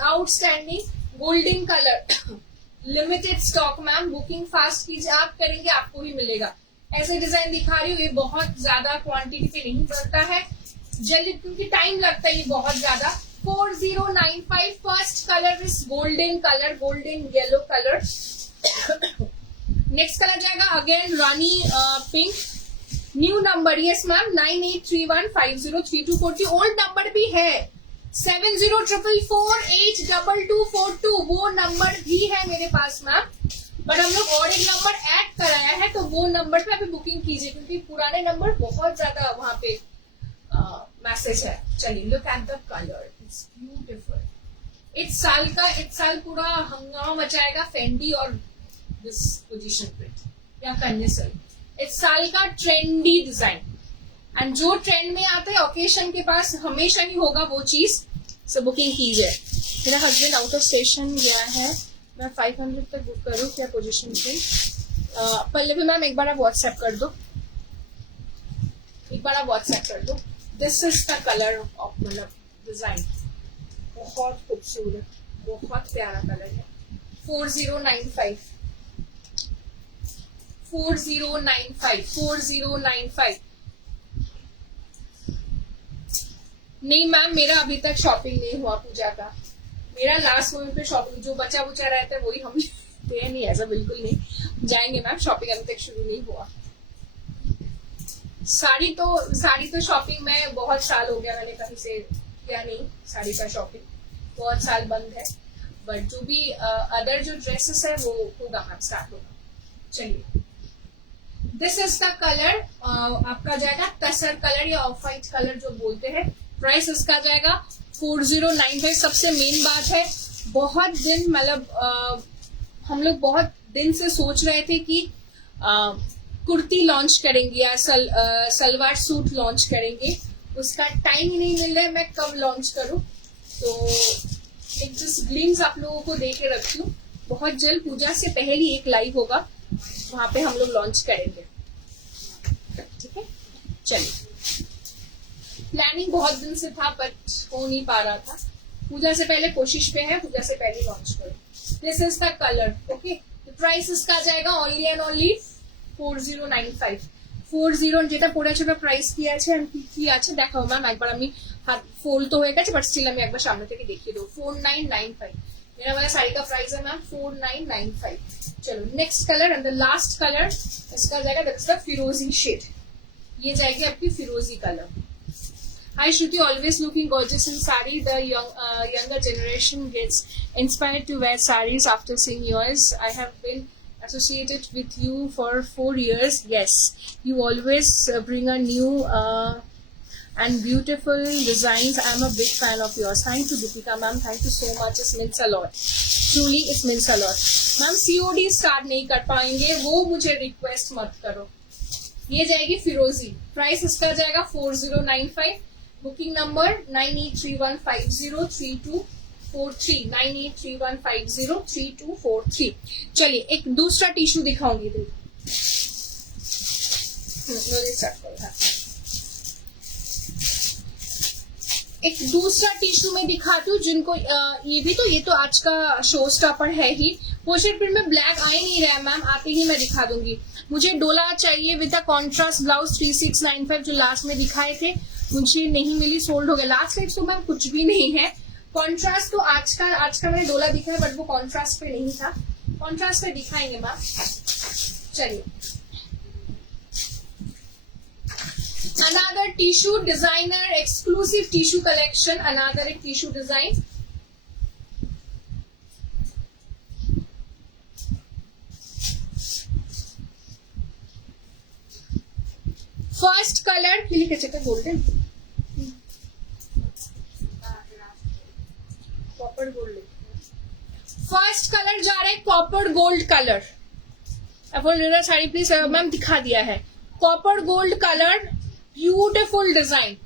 golden colour limited stock ma'am booking fast कीजिए आप करेंगे आपको ही मिलेगा ऐसे डिजाइन दिखा रही हूँ ये बहुत ज्यादा क्वांटिटी पे नहीं पड़ता है जल्दी क्योंकि टाइम लगता है ये बहुत ज्यादा 4095 first colour is golden yellow colour next colour जाएगा again rani pink new number yes ma'am 9831503240 old number भी है 7044482242 वो नंबर भी है मेरे पास मैम बट हम लोग और एक नंबर ऐड कराया है तो वो नंबर पे अभी बुकिंग कीजिए क्योंकि पुराने नंबर बहुत ज्यादा वहां पे मैसेज है चलिए look at the colour it's beautiful इस साल पूरा हंगामा मचाएगा फेंडी और दिस पोजीशन प्रिंट या कन्या सिल्क इस साल का ट्रेंडी डिजाइन एंड जो ट्रेंड में आते हैं ओकेशन के पास हमेशा ही होगा वो चीज सो बुकिंग कीजिए मेरा हस्बैंड आउट ऑफ स्टेशन गया है मैं 500 तक बुक करूँ क्या पोजीशन प्रिंट पल्लवी मैम एक बार आप व्हाट्सएप कर दो this is the colour of मतलब डिजाइन बहुत खूबसूरत बहुत प्यारा कलर है 4095 नहीं मैम मेरा अभी तक शॉपिंग नहीं हुआ पूजा का मेरा लास्ट मोमेंट पे शॉपिंग जो बचा रहता है वही हम नहीं ऐसा बिल्कुल नहीं जाएंगे मैम शॉपिंग अभी तक शुरू नहीं हुआ साड़ी तो शॉपिंग में बहुत साल हो गया मैंने कहीं से किया नहीं साड़ी का शॉपिंग बहुत साल बंद है बट जो भी अदर जो ड्रेसेस है वो होगा मैम स्टार्ट होगा चलिए दिस इज द कलर आपका जाएगा तसर कलर या ऑफ वाइट कलर जो बोलते हैं प्राइस इसका जाएगा 4095 सबसे मेन बात है बहुत दिन मतलब हम लोग बहुत दिन से सोच रहे थे कि कुर्ती लॉन्च करेंगे या सलवार सूट लॉन्च करेंगे उसका टाइम ही नहीं मिल रहा है मैं कब लॉन्च करूं तो एक जस्ट ग्लिम्स आप लोगों को दे के रखी हूँ बहुत जल्द पूजा से पहले एक लाइव होगा वहां पे हम लोग लॉन्च करेंगे ठीक है चलिए प्लानिंग बहुत दिन से था बट हो नहीं पा रहा था पूजा से पहले कोशिश पे है पूजा से पहले लॉन्च करो this is the colour okay price इसका जाएगा ओनली एंड ओनली 4095 যেটা পড়েছে বা প্রাইস কি আছে আর কি আছে দেখাও ম্যাম একবার আমি হাত ফোল্ড তো হয়ে গেছে বাট স্টিল আমি একবার সামনে থেকে দেখিয়ে দেবো 4995 मेरा वाला साड़ी का प्राइस है मैम 4995। चलो next colour and the last colour इसका जाएगा, दैट्स द फिरोजी शेड। ये जाएगी आपकी फिरोजी colour. Hi Shruti, always looking gorgeous in sari. The younger generation gets inspired to wear saris after seeing yours. I have been associated with you for 4 years. Yes, you always bring a new and beautiful designs. I am a big fan of yours. Thank you Deepika ma'am. Thank you so much. It means a lot. Truly it means a lot. Ma'am COD start नहीं कर पाएंगे, वो मुझे request मत करो। ये जाएगी फिरोजी, प्राइस इसका जाएगा 4095। Booking number 9831503243 9831503243। चलिए एक दूसरा टिश्यू दिखाऊंगी। एक दूसरा टिश्यू में दिखाती हूँ जिनको ये तो आज का शो स्टॉपर है ही। पोशेड प्रिंट में ब्लैक आ ही नहीं रहा है मैम, आते ही मैं दिखा दूंगी। मुझे डोला चाहिए विद अ कॉन्ट्रास्ट ब्लाउज 3695 जो लास्ट में दिखाए थे, मुझे नहीं मिली, सोल्ड हो गया। लास्ट टाइम तो मैम कुछ भी नहीं है। कॉन्ट्रास्ट तो आज का मैंने डोला दिखा है बट वो कॉन्ट्रास्ट पे नहीं था, कॉन्ट्रास्ट पे दिखाएंगे मैम। चलिए another tissue designer exclusive tissue collection, another एक tissue design. First colour golden copper gold. First colour जा रहा है कॉपर गोल्ड कलर। अब साड़ी प्लीज मैम दिखा दिया है। Copper gold colour, beautiful design,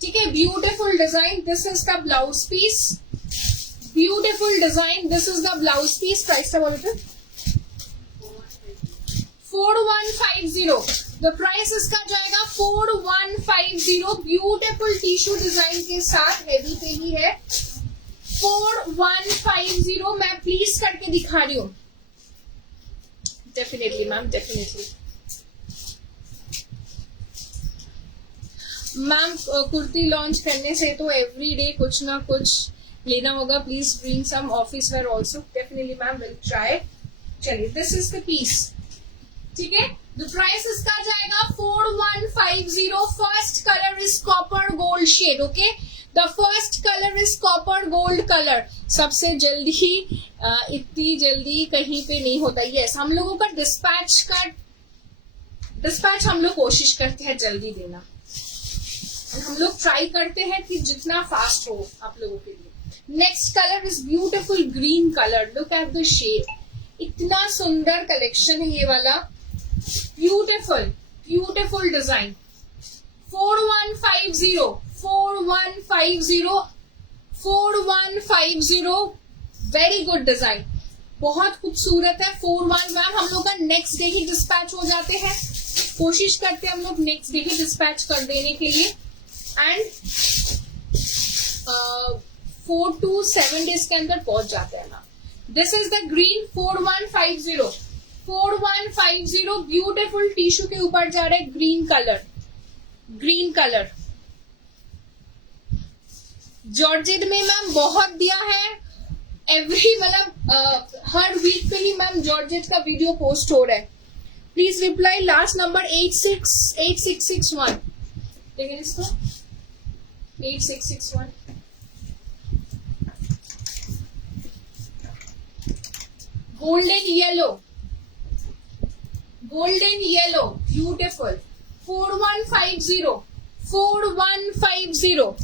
ठीक है, beautiful design. This is the blouse piece, beautiful design, this is the blouse piece. Price का बोलो 4150। द प्राइस इसका जाएगा 4150। ब्यूटिफुल टिश्यू डिजाइन के साथ, हेवी पे ही है। 4150 मैं प्लीज करके दिखा रही हूँ। Definitely ma'am, definitely ma'am. Kurti launch करने से तो एवरी डे कुछ ना कुछ लेना होगा। Please bring some office wear also. Definitely ma'am, will try. चलिए दिस इज द पीस, ठीक है। द प्राइस इसका जाएगा 4150। First colour is copper gold shade, okay. The first colour is copper gold colour. सबसे जल्दी इतनी जल्दी कहीं पे नहीं होता। यस, हम लोगों का डिस्पैच हम लोग कोशिश करते हैं जल्दी देना, हम लोग ट्राई करते हैं कि जितना फास्ट हो आप लोगों के लिए। Next colour is beautiful green colour. Look at the shade, इतना सुंदर कलेक्शन है ये वाला। Beautiful beautiful design. 4150 4150 4150। Very good design, बहुत खूबसूरत है। 41 मैम हम लोग का नेक्स्ट डे ही डिस्पैच हो जाते हैं, कोशिश करते हैं हम लोग नेक्स्ट डे ही डिस्पैच कर देने के लिए। एंड 4 to 7 डेज के अंदर पहुंच जाते हैं ना। This is the green 4150 4150। Beautiful tissue के ऊपर जा रहा है green colour, green colour. Georgette में मैम बहुत दिया है, एवरी मतलब हर वीक पे ही मैम जॉर्जेट का वीडियो पोस्ट हो रहा है। Please reply last number 8661। लेकिन इसको 8661। Golden yellow, golden yellow, beautiful. 4150 4150।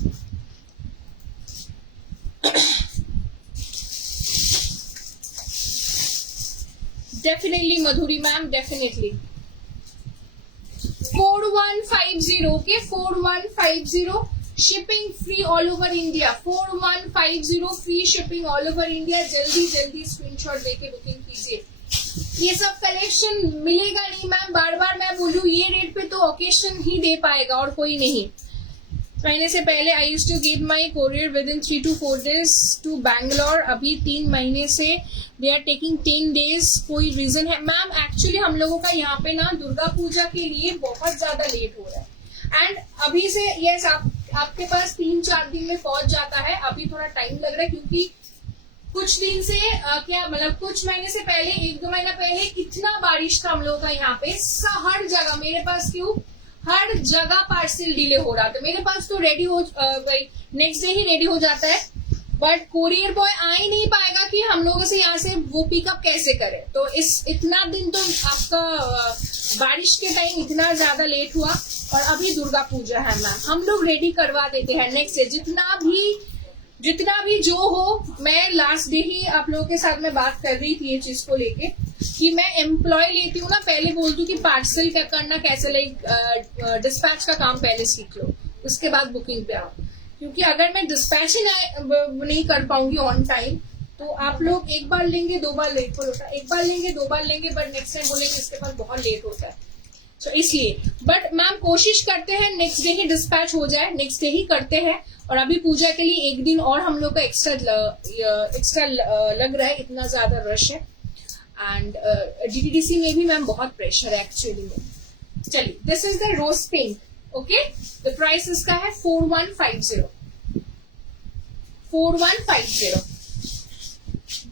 Definitely Madhuri ma'am, definitely 4150। Okay 4150। Shipping free all over India. 4150 free shipping all over India. जल्दी जल्दी स्क्रीनशॉट देके बुकिंग कीजिए। ये सब कलेक्शन मिलेगा नहीं मैम, बार बार मैं बोलूं ये रेट पे तो ओकेशन ही दे पाएगा और कोई नहीं। महीने से पहले I used to get my courier within 3 to 4 days to Bangalore. अभी 3 महीने से दे आर टेकिंग 10 days। कोई रीजन है मैम? एक्चुअली हम लोगों का यहाँ पे ना दुर्गा पूजा के लिए बहुत ज्यादा लेट हो रहा है। एंड अभी से यस आपके पास 3-4 दिन में पहुंच जाता है। अभी थोड़ा टाइम लग रहा है क्योंकि कुछ दिन से क्या मतलब कुछ महीने से पहले, 1-2 महीना पहले इतना बारिश था हम लोगों का यहाँ पे, हर जगह मेरे पास क्यों हर जगह पार्सल डिले हो रहा था। मेरे पास तो रेडी हो नेक्स्ट डे ही रेडी हो जाता है, बट कोरियर बॉय आ ही नहीं पाएगा कि हम लोगों से यहाँ से वो पिकअप कैसे करें। तो इस इतना दिन तो आपका बारिश के टाइम इतना ज्यादा लेट हुआ, और अभी दुर्गा पूजा है मैम, हम लोग रेडी करवा देते हैं नेक्स्ट डे जितना भी जो हो। मैं लास्ट डे ही आप लोगों के साथ में बात कर रही थी ये चीज को लेके कि मैं एम्प्लॉय लेती हूँ ना, पहले बोल दूं कि पार्सल क्या करना कैसे, लाइक डिस्पैच का काम पहले सीख लो, उसके बाद बुकिंग पे आओ। क्योंकि अगर मैं डिस्पैच ही नहीं कर पाऊंगी ऑन टाइम, तो आप लोग एक बार लेंगे 2 बार लेट होता है, एक बार लेंगे 2 बार लेंगे, बट नेक्स्ट टाइम बोलेंगे इसके बाद बहुत लेट होता है। तो इसलिए बट मैम कोशिश करते हैं नेक्स्ट डे ही डिस्पैच हो जाए, नेक्स्ट डे ही करते हैं। और अभी पूजा के लिए 1 दिन और हम लोग का एक्स्ट्रा लग रहा है, इतना ज्यादा रश है। एंड डीटीडीसी में भी मैम बहुत प्रेशर है एक्चुअली में। चलिए, this is the rose pink, okay. The price इसका है 4150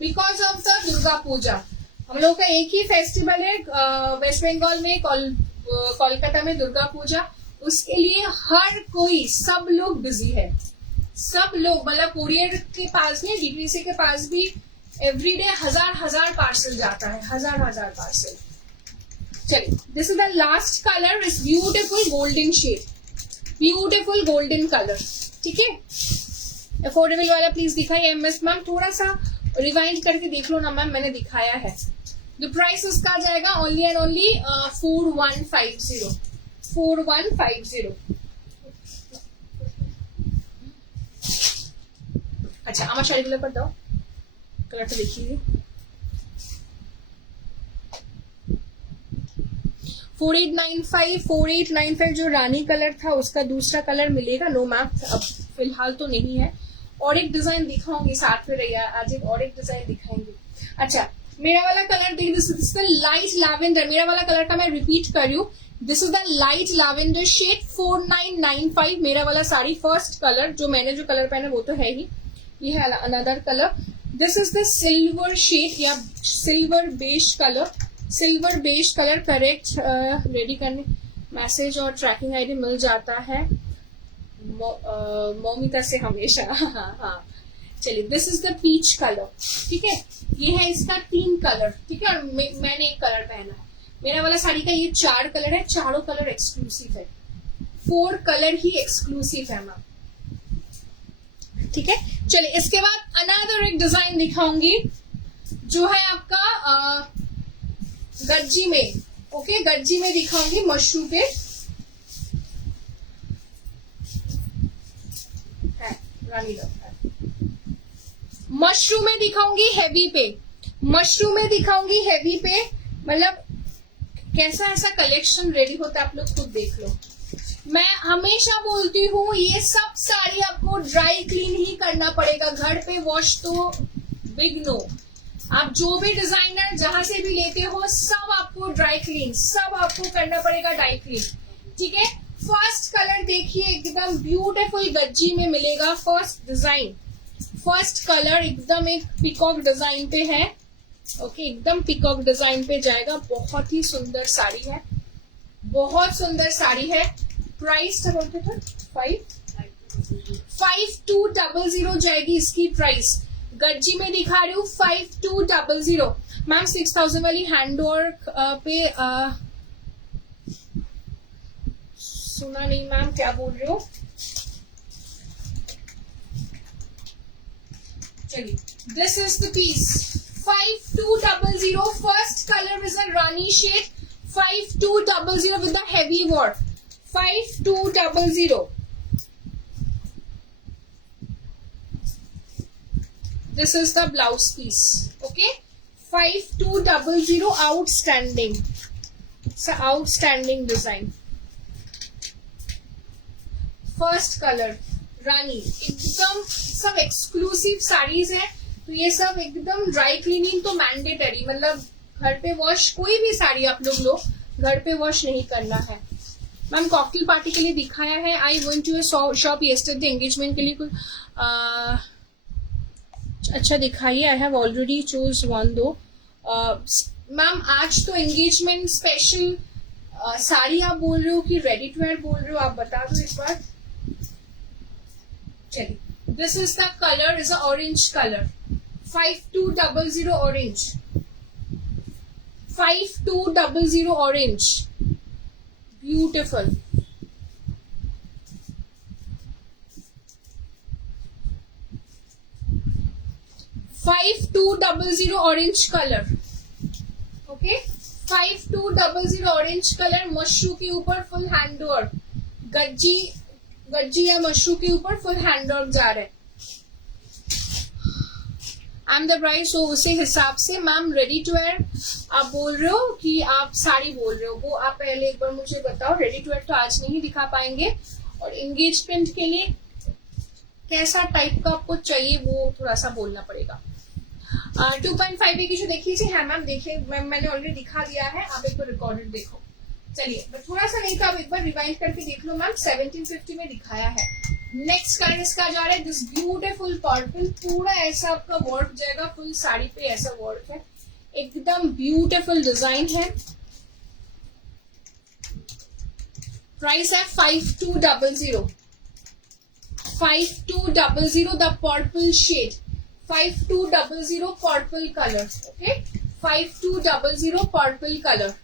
because of the Durga Puja. हम लोग का एक ही फेस्टिवल है वेस्ट बंगाल में, कोलकाता में दुर्गा पूजा, उसके लिए हर कोई सब लोग बिजी है, सब लोग मतलब कोरियर के पास में, डीटीडीसी के पास भी एवरीडे हजार पार्सल जाता है, हजार पार्सल। चलिए, this is the last colour, is beautiful golden shade, beautiful golden colour, ठीक है। अफोर्डेबल वाला प्लीज दिखाइए एमएस मैम, थोड़ा सा रिवाइंड करके देख लो ना मैम, मैंने दिखाया है। द प्राइस उसका आ जाएगा ओनली एंड ओनली 4150। अच्छा, আমার শাড়িগুলো पर দাও, कलरটা देखिए। 4895 जो रानी कलर था उसका दूसरा कलर मिलेगा। नो मैम अब फिलहाल तो नहीं है, और एक डिजाइन दिखाऊंगी साथ में, रहिए आज एक और एक डिजाइन दिखाएंगे। अच्छा, मेरा वाला कलर देखिए, this is the light lavender, मेरा वाला कलर का मैं रिपीट कर रही हूँ, this is the light lavender shade 4995 मेरा वाला साड़ी। फर्स्ट कलर जो मैंने जो कलर पहना वो तो है ही, ये है another colour. This is the silver shade या silver beige colour, correct ready करने मैसेज और ट्रैकिंग आईडी मिल जाता है मोमिता से हमेशा। हाँ, चलिए, this is the peach colour, ठीक है। ये है इसका 3 कलर, ठीक है, और मैंने एक कलर पहना है। मेरा वाला साड़ी का ये 4 कलर है, चारों कलर एक्सक्लूसिव है, 4 कलर ही एक्सक्लूसिव है मैम, ठीक है। चलिए, इसके बाद अनदर एक डिजाइन दिखाऊंगी जो है आपका गज्जी में, ओके, गज्जी में दिखाऊंगी मशरू पे, रानी मशरूम में दिखाऊंगी हैवी पे, मतलब कैसा ऐसा कलेक्शन रेडी होता है आप लोग खुद देख लो। मैं हमेशा बोलती हूँ ये सब साड़ी आपको ड्राई क्लीन ही करना पड़ेगा, घर पे वॉश तो बिग नो। आप जो भी डिजाइनर जहां से भी लेते हो सब आपको ड्राई क्लीन, सब आपको करना पड़ेगा ड्राई क्लीन, ठीक है। फर्स्ट कलर देखिए, एकदम ब्यूटीफुल गज्जी में मिलेगा। फर्स्ट कलर एकदम एक पिकॉक डिजाइन पे है, ओके, एकदम पिकॉक डिजाइन पे जाएगा। बहुत ही सुंदर साड़ी है, बहुत सुंदर साड़ी है। प्राइस 5200 जाएगी इसकी प्राइस। गज्जी में दिखा रही हूँ 5200 मैम। 6000 वाली हैंडवर्क पे सुना नहीं मैम, क्या बोल रहे हो? चलिए, this is the piece 5200। First colour is a rani shade 5200 with the heavy work 5200। This is the blouse piece, okay? 5200, outstanding. It's an outstanding design. First color, रानी, एकदम सब एक्सक्लूसिव साड़ीज है, तो ये सब एकदम ड्राई क्लीनिंग तो मैंडेटरी, मतलब घर पे वॉश, कोई भी साड़ी आप लोग लो घर पे वॉश नहीं करना है। मैम कॉकटेल पार्टी के लिए दिखाया है। I went to a shop yesterday, engagement के लिए कुछ अच्छा दिखाइए. I have already choose one दो. मैम आज तो एंगेजमेंट स्पेशल साड़ी आप बोल रहे हो कि रेडी टू वेयर बोल रहे हो, आप बता दो एक बार. चलिए, this is the colour, is a orange colour. 5200 orange. 5200 orange. Beautiful. 5200 orange colour. Okay, 5200 orange colour. Mashru के ऊपर फुल हैंड वर्क. गज्जी या मशरू के ऊपर फुल हैंड वर्क जा रहे हैं. आई एम द ब्राइड, सो उसी हिसाब से मैम रेडी टू वेयर आप बोल रहे हो कि आप साड़ी बोल रहे हो, वो आप पहले एक बार मुझे बताओ. रेडी टू वेयर तो आज नहीं दिखा पाएंगे, और एंगेजमेंट के लिए कैसा टाइप का आपको चाहिए वो थोड़ा सा बोलना पड़ेगा. 2.5 की जो देखी थी. हाँ मैम देखिए, मैंने ऑलरेडी दिखा दिया है, आप एक बार रिकॉर्डेड देखो. चलिए, थोड़ा सा नहीं तो आप एक बार रिवाइंड करके देख लो मैम. 1750 में दिखाया है. नेक्स्ट कलर इसका जा रहा है दिस ब्यूटीफुल पर्पल. पूरा ऐसा आपका वर्क जाएगा, फुल साड़ी पे ऐसा वर्क है, एकदम ब्यूटीफुल डिजाइन है. प्राइस है 5200. 5200 the purple shade. 5200 purple colour. Okay, 5200 purple colour.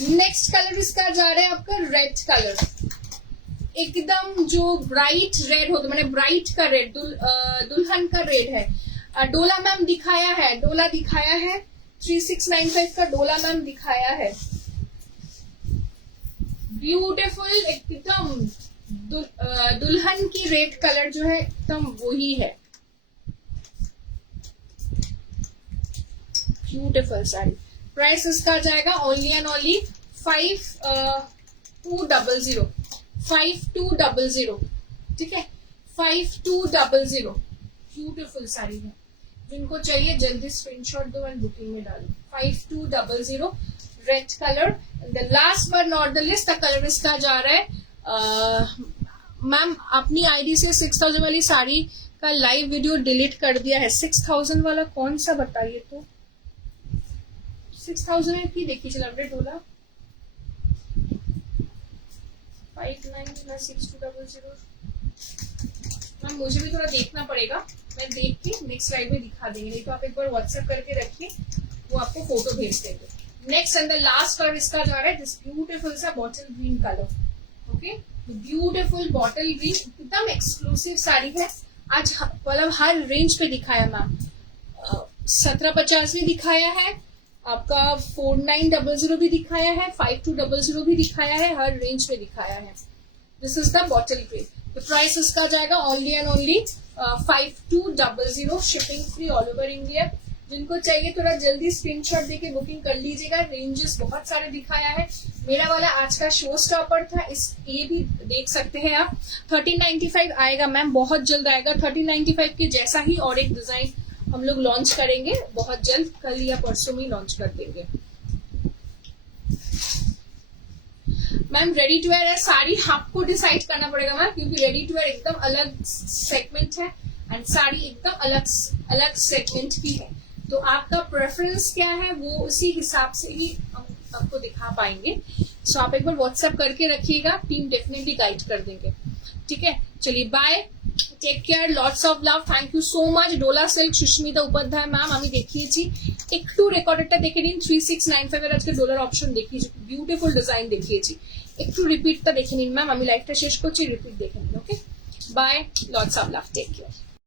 Next colour इसका जा रहा है आपका रेड कलर. एकदम जो ब्राइट रेड होता है, मैंने ब्राइट का रेड, दुल्हन का रेड है. डोला मैम दिखाया है, डोला दिखाया है. 3695 का डोला मैम दिखाया है. ब्यूटीफुल, एकदम दुल्हन की रेड कलर जो है एकदम वही है. ब्यूटीफुल साड़ी. प्राइस इसका जाएगा ओनली एंड ओनली 5200. 5200, ठीक है, 5200. ब्यूटीफुल साड़ी है. जिनको चाहिए जल्दी स्क्रीनशॉट दो एंड बुकिंग में डालो. 5200 red colour. The last but not the list, the colour इसका जा रहा है. मैम अपनी आईडी से 6000 वाली साड़ी का लाइव वीडियो डिलीट कर दिया है. 6000 वाला कौन सा बताइए तो. 6000 में की देखी चल अपडेट होला. 596200. मैम मुझे भी थोड़ा देखना पड़ेगा, मैं देख के नेक्स्ट स्लाइड में दिखा देंगे, नहीं तो आप एक बार व्हाट्सएप करके रखिए, वो आपको फोटो भेज देंगे. Next and the last colour इसका जा रहा है दिस ब्यूटीफुल सा bottle green colour. Okay, beautiful bottle green, एकदम एक्सक्लूसिव साड़ी है. आज मतलब हर रेंज पे दिखाया मैम. 1750 भी दिखाया है आपका, 4900 भी दिखाया है, 5200 भी दिखाया है, हर रेंज पे दिखाया है. This is the bottle green. तो प्राइस इसका जाएगा only and only 5200. Shipping free all over India. जिनको चाहिए थोड़ा जल्दी स्क्रीनशॉट देके बुकिंग कर लीजिएगा. रेंजेस बहुत सारे दिखाया है. मेरा वाला आज का शो स्टॉपर था, ये भी देख सकते हैं आप. 1395 आएगा मैम, बहुत जल्द आएगा. 1395 के जैसा ही और एक डिजाइन हम लोग लॉन्च करेंगे बहुत जल्द, कल या परसों में लॉन्च कर देंगे. मैम रेडी टू वेयर है साड़ी, आपको डिसाइड करना पड़ेगा मैम, क्योंकि रेडी टू वेयर एकदम अलग सेगमेंट है एंड साड़ी एकदम अलग सेगमेंट की है. तो आपका प्रेफरेंस क्या है वो उसी हिसाब से ही हम आपको दिखा पाएंगे. सो आप एक बार व्हाट्सएप करके रखिएगा, टीम डेफिनेटली गाइड कर देंगे. ठीक है, चलिए bye, take care, lots of love, thank you so much. Dola silk Susmita Upadhyay ma'am আমি দেখিয়েছি, একটু রেকর্ডেরটা দেখে নিন. 3695 এর আজকে ডলার অপশন দেখিয়েছি, বিউটিফুল ডিজাইন দেখিয়েছি, একটু রিপিটটা দেখে নিন ম্যাম. আমি লাইভটা শেষ করছি, রিপিট দেখে নিন. Okay, bye, lots of love, take care.